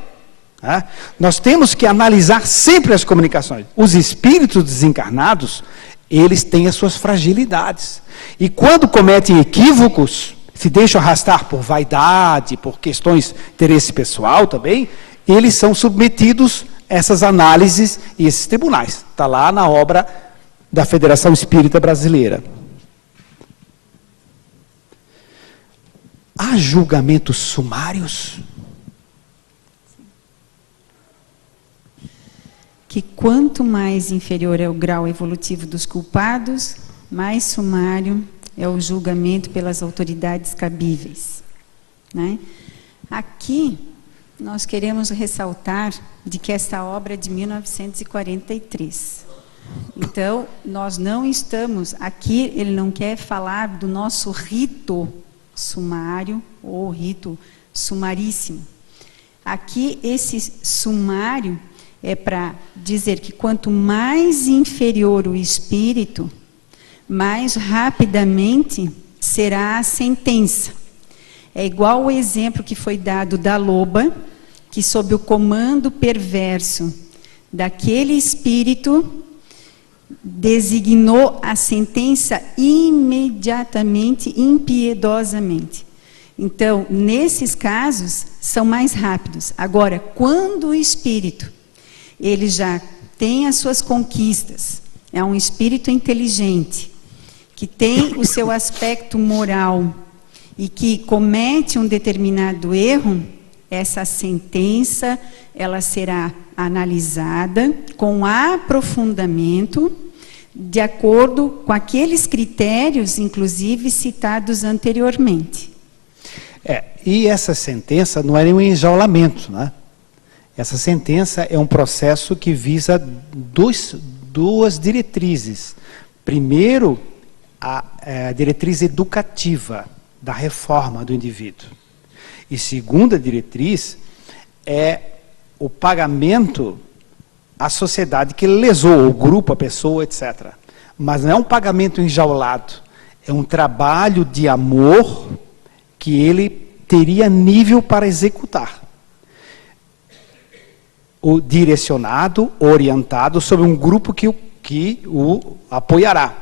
Né? Nós temos que analisar sempre as comunicações. Os espíritos desencarnados, eles têm as suas fragilidades. E quando cometem equívocos, se deixam arrastar por vaidade, por questões de interesse pessoal também, eles são submetidos a essas análises e esses tribunais. Está lá na obra da Federação Espírita Brasileira. Há julgamentos sumários? Que quanto mais inferior é o grau evolutivo dos culpados, mais sumário é o julgamento pelas autoridades cabíveis. Né? Aqui, nós queremos ressaltar de que esta obra é de 1943. Então, nós não estamos, aqui ele não quer falar do nosso rito sumário ou rito sumaríssimo. Aqui, esse sumário é para dizer que quanto mais inferior o espírito, mais rapidamente será a sentença. É igual o exemplo que foi dado da loba, que sob o comando perverso daquele espírito, designou a sentença imediatamente, impiedosamente. Então, nesses casos, são mais rápidos. Agora, quando o espírito, ele já tem as suas conquistas, é um espírito inteligente, que tem o seu aspecto moral e que comete um determinado erro, essa sentença, ela será analisada com aprofundamento, de acordo com aqueles critérios, inclusive, citados anteriormente. E essa sentença não é nenhum enjaulamento, né? Essa sentença é um processo que visa duas diretrizes. Primeiro, a diretriz educativa da reforma do indivíduo. E segunda diretriz é o pagamento à sociedade que lesou o grupo, a pessoa, etc. Mas não é um pagamento enjaulado, é um trabalho de amor que ele teria nível para executar. O direcionado, orientado sobre um grupo que o apoiará.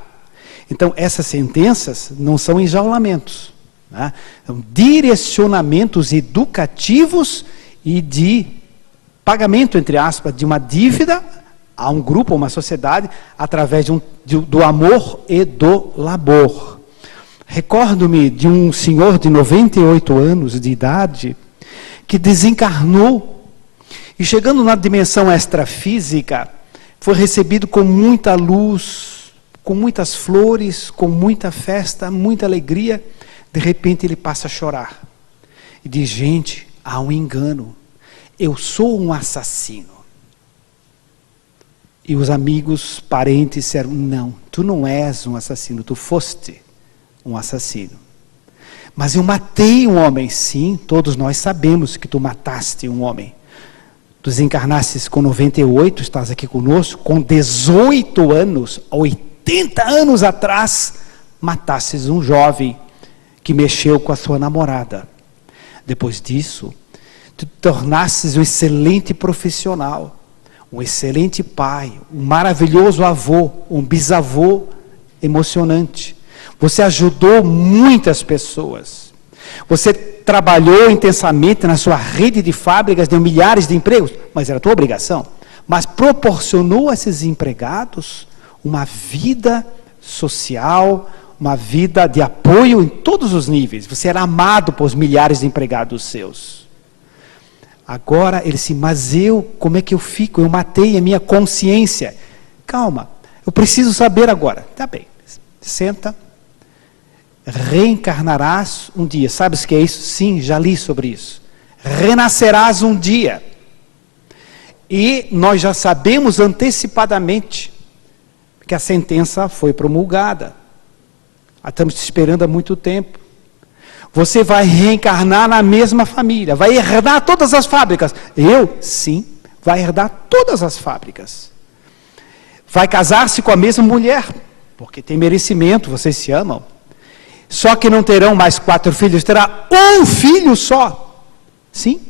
Então, essas sentenças não são enjaulamentos, né? São direcionamentos educativos e de pagamento, entre aspas, de uma dívida a um grupo, a uma sociedade, através do amor e do labor. Recordo-me de um senhor de 98 anos de idade, que desencarnou, e chegando na dimensão extrafísica, foi recebido com muita luz, com muitas flores, com muita festa, muita alegria. De repente ele passa a chorar. E diz, gente, há um engano. Eu sou um assassino. E os amigos, parentes disseram, não, tu não és um assassino, tu foste um assassino. Mas eu matei um homem. Sim, todos nós sabemos que tu mataste um homem. Tu desencarnastes com 98, estás aqui conosco, com 18 anos, 80 anos atrás, matastes um jovem que mexeu com a sua namorada. Depois disso, tu tornastes um excelente profissional, um excelente pai, um maravilhoso avô, um bisavô emocionante. Você ajudou muitas pessoas. Você trabalhou intensamente na sua rede de fábricas, deu milhares de empregos, mas era a tua obrigação. Mas proporcionou a esses empregados uma vida social, uma vida de apoio em todos os níveis. Você era amado por milhares de empregados seus. Agora ele disse, mas como é que eu fico? Eu matei a minha consciência. Calma, eu preciso saber agora. Tá bem, senta. Reencarnarás um dia. Sabes o que é isso? Sim, já li sobre isso. Renascerás um dia. E nós já sabemos antecipadamente que a sentença foi promulgada. Estamos te esperando há muito tempo. Você vai reencarnar na mesma família, vai herdar todas as fábricas. Eu? Sim, vai herdar todas as fábricas. Vai casar-se com a mesma mulher, porque tem merecimento, vocês se amam. Só que não terão mais 4 filhos, terá um filho só. Sim?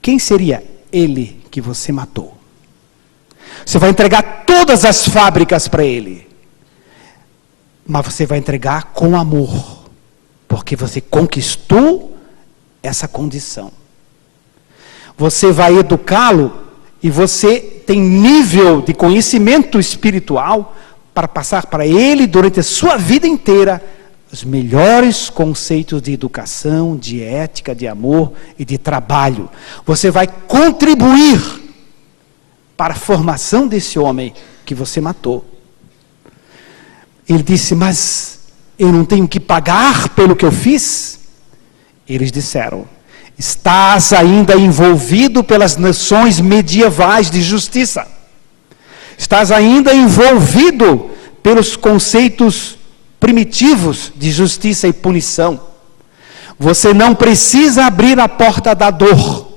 Quem seria ele que você matou? Você vai entregar todas as fábricas para ele. Mas você vai entregar com amor. Porque você conquistou essa condição. Você vai educá-lo e você tem nível de conhecimento espiritual para passar para ele durante a sua vida inteira os melhores conceitos de educação, de ética, de amor e de trabalho. Você vai contribuir para a formação desse homem que você matou. Ele disse, mas eu não tenho que pagar pelo que eu fiz? Eles disseram, estás ainda envolvido pelas noções medievais de justiça. Estás ainda envolvido pelos conceitos primitivos de justiça e punição. Você não precisa abrir a porta da dor,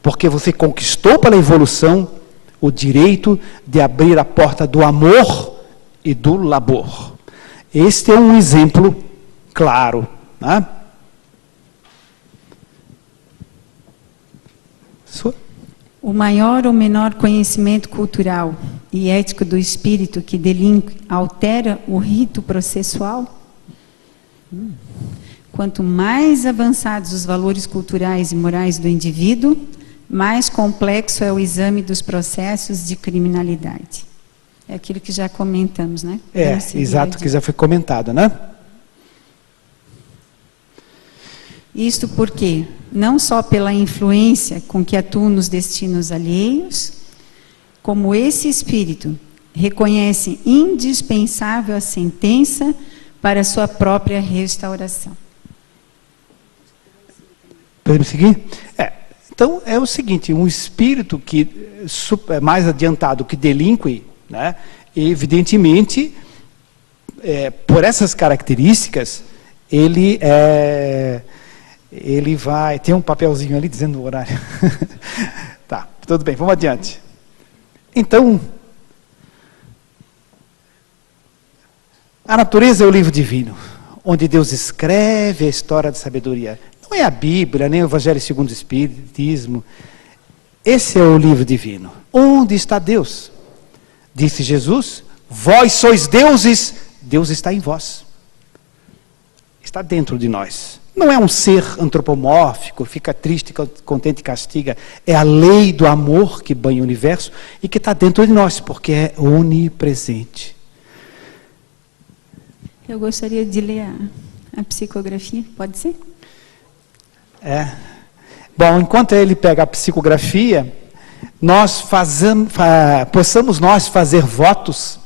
porque você conquistou pela evolução o direito de abrir a porta do amor e do labor. Este é um exemplo claro, né? O maior ou menor conhecimento cultural e ético do espírito que delinque altera o rito processual? Quanto mais avançados os valores culturais e morais do indivíduo, mais complexo é o exame dos processos de criminalidade. É aquilo que já comentamos, né? Exato, que já foi comentado, né? Isto porque, não só pela influência com que atuam nos destinos alheios, como esse espírito reconhece indispensável a sentença para a sua própria restauração. Podemos seguir? Então, é o seguinte, um espírito que é mais adiantado que delinque, né? Evidentemente, por essas características, ele vai... Tem um papelzinho ali dizendo o horário. Tá, tudo bem, vamos adiante. Então, a natureza é o livro divino, onde Deus escreve a história da sabedoria. Não é a Bíblia, nem o Evangelho segundo o Espiritismo. Esse é o livro divino. Onde está Deus? Disse Jesus, vós sois deuses, Deus está em vós. Está dentro de nós. Não é um ser antropomórfico, fica triste, contente e castiga. É a lei do amor que banha o universo e que está dentro de nós, porque é onipresente. Eu gostaria de ler a psicografia, pode ser? Bom, enquanto ele pega a psicografia, possamos nós fazer votos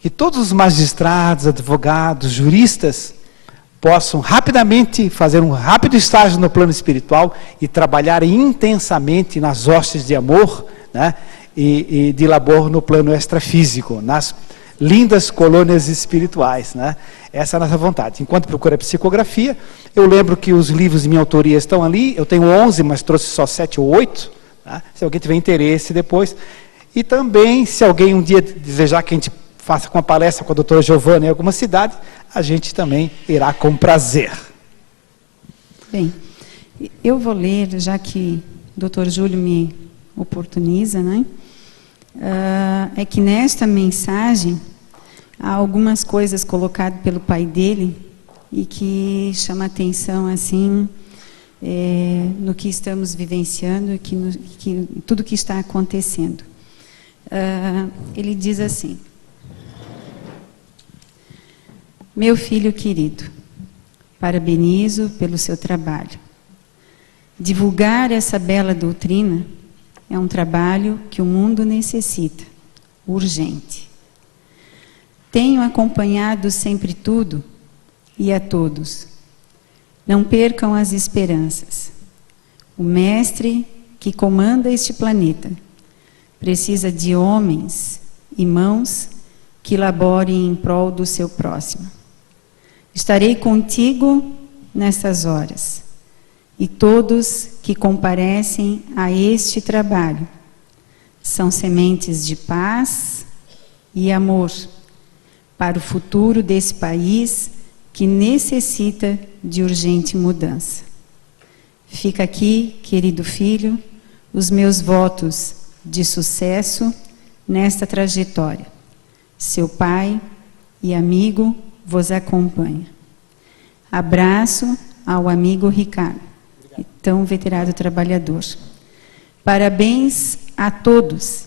que todos os magistrados, advogados, juristas possam rapidamente fazer um rápido estágio no plano espiritual e trabalhar intensamente nas hostes de amor, né, e de labor no plano extrafísico, nas lindas colônias espirituais, né? Essa é a nossa vontade. Enquanto procura a psicografia, eu lembro que os livros de minha autoria estão ali, eu tenho 11, mas trouxe só 7 ou 8, tá? Se alguém tiver interesse depois. E também, se alguém um dia desejar que a gente faça com a palestra com a doutora Giovana em alguma cidade, a gente também irá com prazer. Bem, eu vou ler, já que o doutor Júlio me oportuniza, né? É que nesta mensagem há algumas coisas colocadas pelo pai dele e que chama atenção assim no que estamos vivenciando e tudo que está acontecendo. Ele diz assim: meu filho querido, parabenizo pelo seu trabalho. Divulgar essa bela doutrina é um trabalho que o mundo necessita, urgente. Tenho acompanhado sempre tudo e a todos. Não percam as esperanças. O mestre que comanda este planeta precisa de homens e mãos que laborem em prol do seu próximo. Estarei contigo nessas horas. E todos que comparecem a este trabalho são sementes de paz e amor para o futuro desse país que necessita de urgente mudança. Fica aqui, querido filho, os meus votos de sucesso nesta trajetória. Seu pai e amigo vos acompanha. Abraço ao amigo Ricardo, tão veterano trabalhador. Parabéns a todos,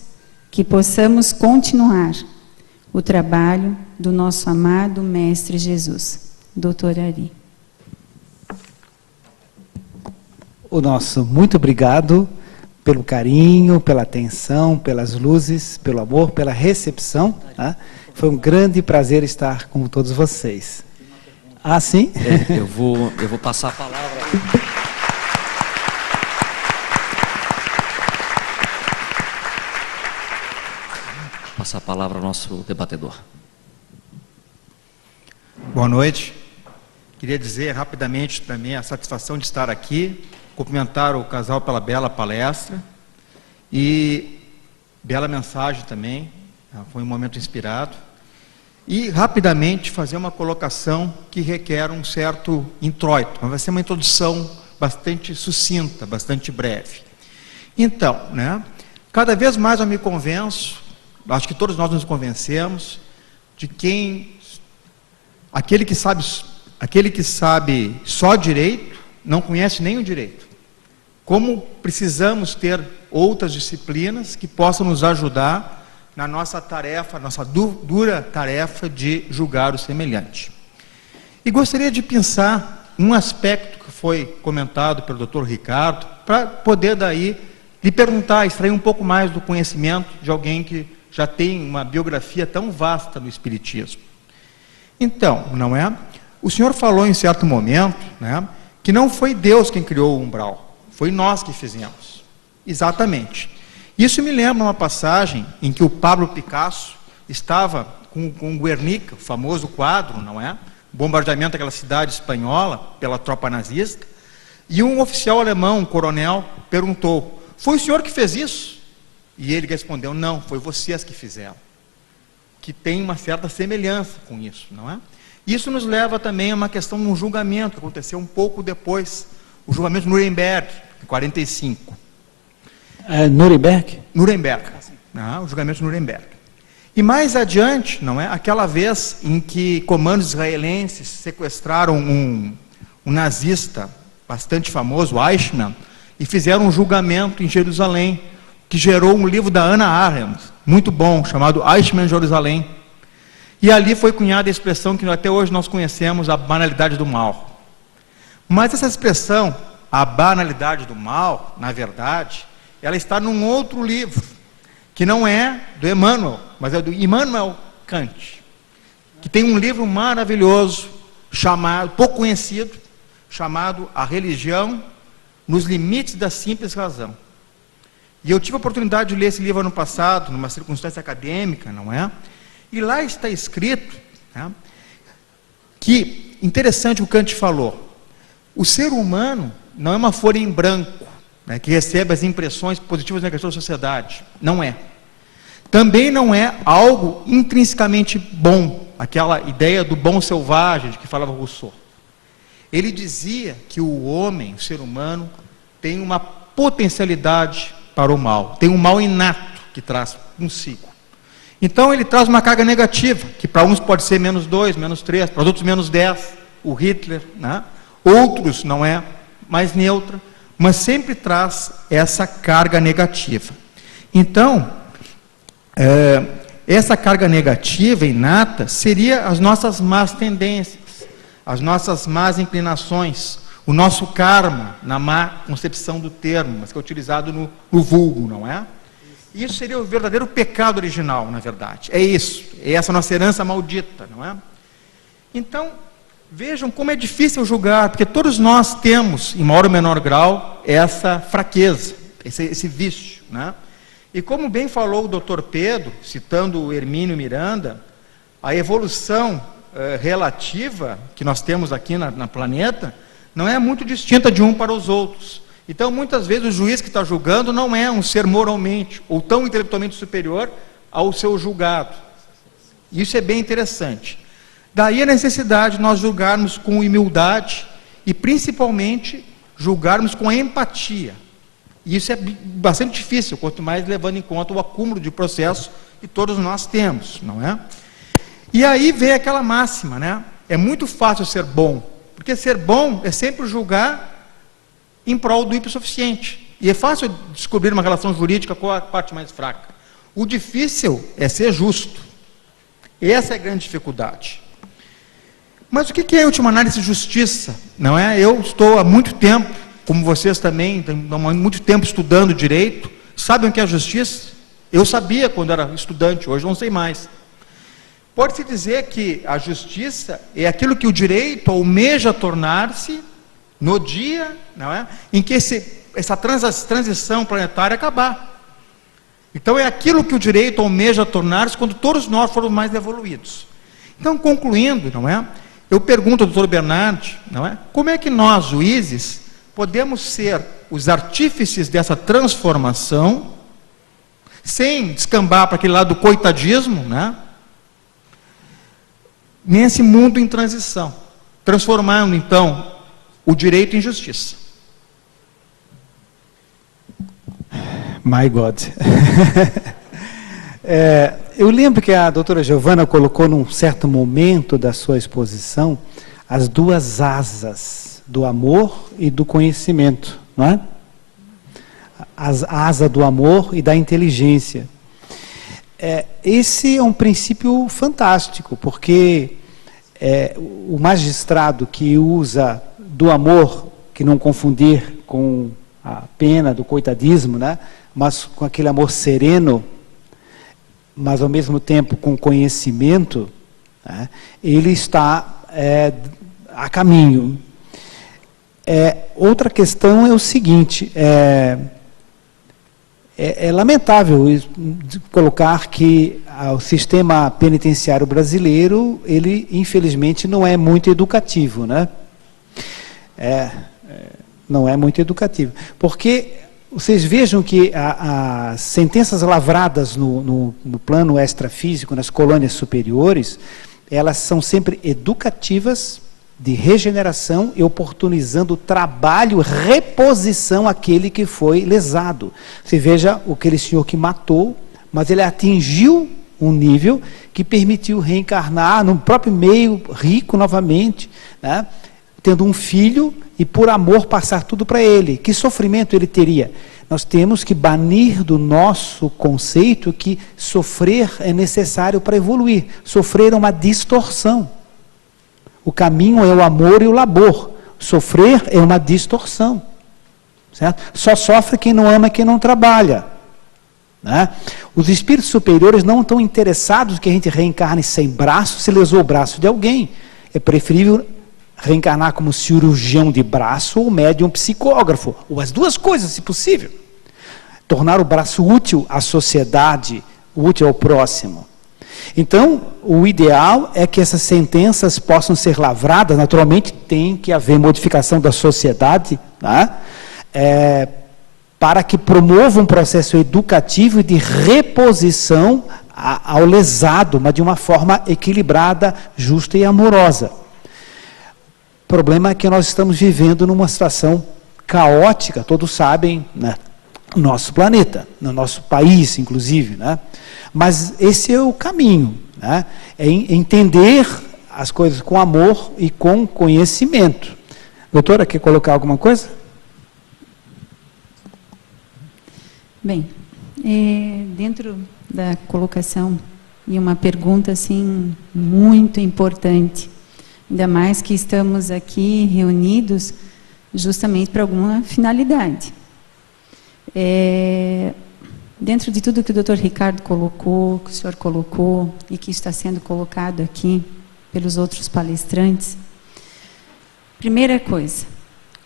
que possamos continuar o trabalho do nosso amado Mestre Jesus. Doutor Ari. O nosso muito obrigado pelo carinho, pela atenção, pelas luzes, pelo amor, pela recepção. Tá? Foi um grande prazer estar com todos vocês. Ah, sim? Eu vou passar a palavra. Passar a palavra ao nosso debatedor. Boa noite. Queria dizer rapidamente também a satisfação de estar aqui, cumprimentar o casal pela bela palestra e bela mensagem também, foi um momento inspirado. E rapidamente fazer uma colocação que requer um certo introito, mas vai ser uma introdução bastante sucinta, bastante breve. Então, cada vez mais eu me convenço, acho que todos nós nos convencemos, de aquele que sabe só direito, não conhece nem o direito. Como precisamos ter outras disciplinas que possam nos ajudar na nossa tarefa, nossa dura tarefa de julgar o semelhante. E gostaria de pensar um aspecto que foi comentado pelo Dr. Ricardo, para poder daí lhe perguntar, extrair um pouco mais do conhecimento de alguém que já tem uma biografia tão vasta no Espiritismo. Então, não é? O senhor falou em certo momento, que não foi Deus quem criou o umbral, foi nós que fizemos. Exatamente. Isso me lembra uma passagem em que o Pablo Picasso estava com Guernica, o famoso quadro, não é? Bombardeamento daquela cidade espanhola pela tropa nazista, e um oficial alemão, um coronel, perguntou: foi o senhor que fez isso? E ele respondeu: não, foi vocês que fizeram. Que tem uma certa semelhança com isso, não é? Isso nos leva também a uma questão de um julgamento que aconteceu um pouco depois, o julgamento de Nuremberg, em 45. Nuremberg? Nuremberg, o julgamento de Nuremberg. E mais adiante, não é? Aquela vez em que comandos israelenses sequestraram um nazista bastante famoso, Eichmann, e fizeram um julgamento em Jerusalém, que gerou um livro da Hannah Arendt, muito bom, chamado Eichmann em Jerusalém. E ali foi cunhada a expressão que até hoje nós conhecemos, a banalidade do mal. Mas essa expressão, a banalidade do mal, na verdade, ela está num outro livro, que não é do Emmanuel, mas é do Immanuel Kant, que tem um livro maravilhoso, chamado, pouco conhecido, chamado A Religião nos Limites da Simples Razão. E eu tive a oportunidade de ler esse livro ano passado, numa circunstância acadêmica, não é? E lá está escrito, né, que, interessante o que Kant falou, o ser humano não é uma folha em branco, né, que recebe as impressões positivas e negativas da sociedade. Não é. Também não é algo intrinsecamente bom, aquela ideia do bom selvagem de que falava Rousseau. Ele dizia que o homem, o ser humano, tem uma potencialidade para o mal, tem um mal inato que traz consigo. Então ele traz uma carga negativa, que para uns pode ser -2, -3, para outros -10, o Hitler, né? Outros não é mais neutra, mas sempre traz essa carga negativa. Então, essa carga negativa inata seria as nossas más tendências, as nossas más inclinações, o nosso karma, na má concepção do termo, mas que é utilizado no vulgo, não é? Isso seria o verdadeiro pecado original, na verdade. É isso, é essa nossa herança maldita, não é? Então, vejam como é difícil julgar, porque todos nós temos, em maior ou menor grau, essa fraqueza, esse vício, né? E como bem falou o Dr. Pedro, citando o Hermínio Miranda, a evolução relativa que nós temos aqui na planeta não é muito distinta de um para os outros. Então, muitas vezes, o juiz que está julgando não é um ser moralmente ou tão intelectualmente superior ao seu julgado. Isso é bem interessante. Daí a necessidade de nós julgarmos com humildade e, principalmente, julgarmos com empatia. E isso é bastante difícil, quanto mais levando em conta o acúmulo de processos que todos nós temos, não é? E aí vem aquela máxima, né? É muito fácil ser bom, porque ser bom é sempre julgar em prol do hipossuficiente. E é fácil descobrir uma relação jurídica com a parte mais fraca. O difícil é ser justo. Essa é a grande dificuldade. Mas o que é, em última análise, justiça? Não é? Eu estou há muito tempo, como vocês também, há muito tempo estudando direito. Sabem o que é justiça? Eu sabia quando era estudante, hoje não sei mais. Pode-se dizer que a justiça é aquilo que o direito almeja tornar-se no dia, não é, em que essa transição planetária acabar. Então é aquilo que o direito almeja tornar-se quando todos nós formos mais evoluídos. Então, concluindo, não é, eu pergunto ao Dr. Bernardi, não é, como é que nós, juízes, podemos ser os artífices dessa transformação, sem descambar para aquele lado do coitadismo, né, nesse mundo em transição, transformando, então, o direito em justiça. My God. Eu lembro que a doutora Giovana colocou num certo momento da sua exposição as duas asas do amor e do conhecimento, não é? A asa do amor e da inteligência. Esse é um princípio fantástico, porque o magistrado que usa do amor, que não confundir com a pena do coitadismo, né? Mas com aquele amor sereno, mas ao mesmo tempo com conhecimento, né? Ele está a caminho. Outra questão é o seguinte, é lamentável colocar que o sistema penitenciário brasileiro, ele infelizmente não é muito educativo, né? Não é muito educativo, porque vocês vejam que as sentenças lavradas no plano extrafísico, nas colônias superiores, elas são sempre educativas, de regeneração e oportunizando trabalho, reposição àquele que foi lesado. Você veja aquele senhor que matou, mas ele atingiu um nível que permitiu reencarnar no próprio meio rico novamente, né? tendo um filho e por amor passar tudo para ele. Que sofrimento ele teria? Nós temos que banir do nosso conceito que sofrer é necessário para evoluir. Sofrer é uma distorção. O caminho é o amor e o labor. Sofrer é uma distorção. Certo? Só sofre quem não ama, quem não trabalha. Né? Os espíritos superiores não estão interessados que a gente reencarne sem braço, se lesou o braço de alguém. É preferível reencarnar como cirurgião de braço ou médium psicógrafo, ou as duas coisas, se possível. Tornar o braço útil à sociedade, útil ao próximo. Então, o ideal é que essas sentenças possam ser lavradas. Naturalmente, tem que haver modificação da sociedade, né? Para que promova um processo educativo e de reposição ao lesado, mas de uma forma equilibrada, justa e amorosa. O problema é que nós estamos vivendo numa situação caótica, todos sabem, né? No nosso planeta, no nosso país, inclusive, né? Mas esse é o caminho, né? É entender as coisas com amor e com conhecimento. Doutora, quer colocar alguma coisa? Bem, dentro da colocação, e uma pergunta assim muito importante, ainda mais que estamos aqui reunidos justamente para alguma finalidade. Dentro de tudo que o Dr. Ricardo colocou, que o senhor colocou e que está sendo colocado aqui pelos outros palestrantes, primeira coisa,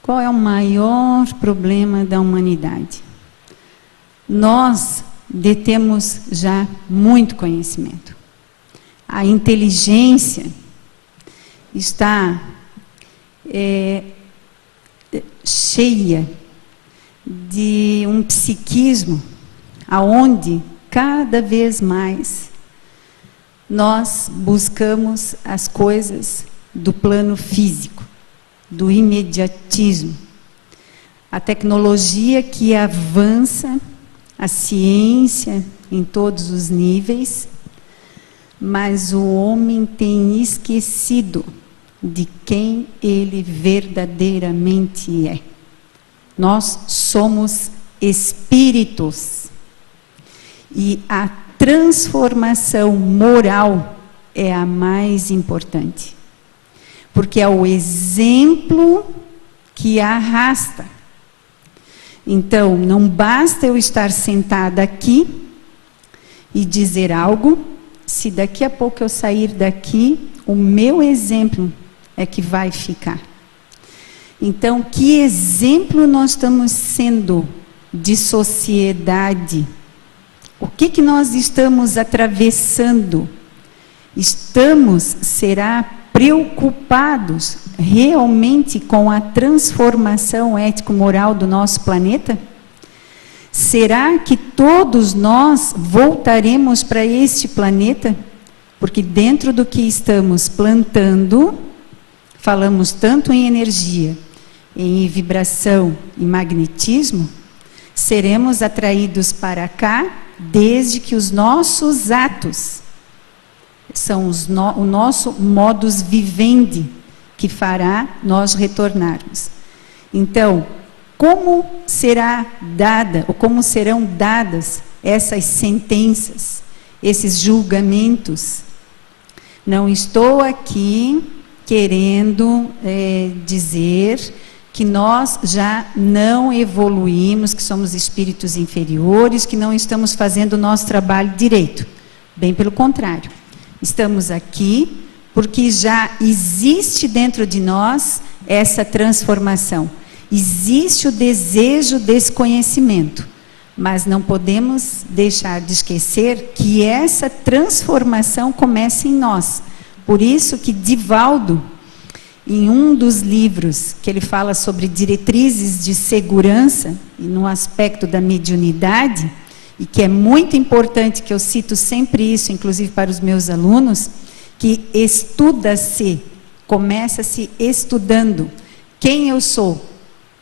qual é o maior problema da humanidade? Nós detemos já muito conhecimento. A inteligência está cheia de um psiquismo aonde cada vez mais nós buscamos as coisas do plano físico, do imediatismo. A tecnologia que avança, a ciência em todos os níveis, mas o homem tem esquecido de quem ele verdadeiramente é. Nós somos espíritos e a transformação moral é a mais importante, porque é o exemplo que arrasta. Então, não basta eu estar sentada aqui e dizer algo, se daqui a pouco eu sair daqui, o meu exemplo é que vai ficar. Então, que exemplo nós estamos sendo de sociedade? O que nós estamos atravessando? Será preocupados realmente com a transformação ético-moral do nosso planeta? Será que todos nós voltaremos para este planeta? Porque dentro do que estamos plantando, falamos tanto em energia, em vibração e magnetismo, seremos atraídos para cá desde que os nossos atos são o nosso modus vivendi que fará nós retornarmos. Então, como será dada, ou como serão dadas essas sentenças, esses julgamentos? Não estou aqui querendo dizer que nós já não evoluímos, que somos espíritos inferiores, que não estamos fazendo o nosso trabalho direito. Bem pelo contrário. Estamos aqui porque já existe dentro de nós essa transformação. Existe o desejo desse conhecimento, mas não podemos deixar de esquecer que essa transformação começa em nós. Por isso que Divaldo, em um dos livros que ele fala sobre diretrizes de segurança, e no aspecto da mediunidade, e que é muito importante, que eu cito sempre isso, inclusive para os meus alunos, que estuda-se, começa-se estudando quem eu sou,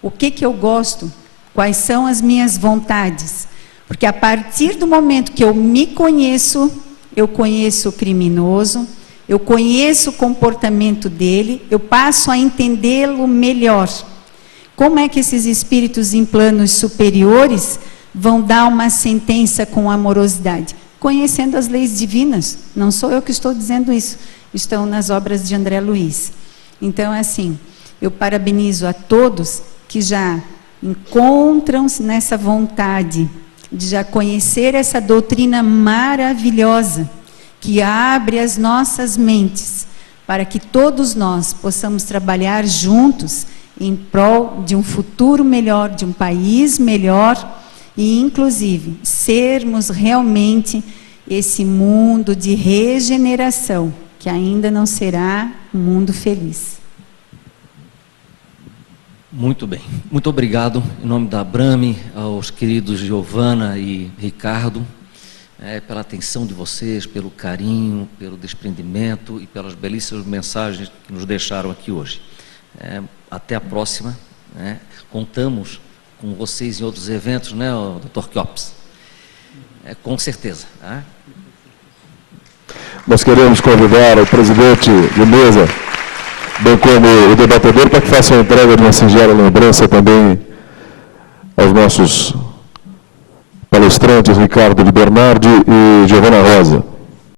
o que eu gosto, quais são as minhas vontades. Porque a partir do momento que eu me conheço, eu conheço o criminoso, eu conheço o comportamento dele, eu passo a entendê-lo melhor. Como é que esses espíritos em planos superiores vão dar uma sentença com amorosidade? Conhecendo as leis divinas. Não sou eu que estou dizendo isso. Estão nas obras de André Luiz. Então, assim, eu parabenizo a todos que já encontram-se nessa vontade de já conhecer essa doutrina maravilhosa, que abre as nossas mentes, para que todos nós possamos trabalhar juntos em prol de um futuro melhor, de um país melhor, e inclusive sermos realmente esse mundo de regeneração, que ainda não será um mundo feliz. Muito bem. Muito obrigado, em nome da Abrame, aos queridos Giovana e Ricardo, pela atenção de vocês, pelo carinho, pelo desprendimento e pelas belíssimas mensagens que nos deixaram aqui hoje. Até a próxima. Contamos com vocês em outros eventos, né, Dr. Copes? Com certeza. Nós queremos convidar o presidente de mesa, bem como o debatedor, para que faça a entrega de uma singela lembrança também aos nossos palestrantes, Ricardo de Bernardi e Giovana Rosa.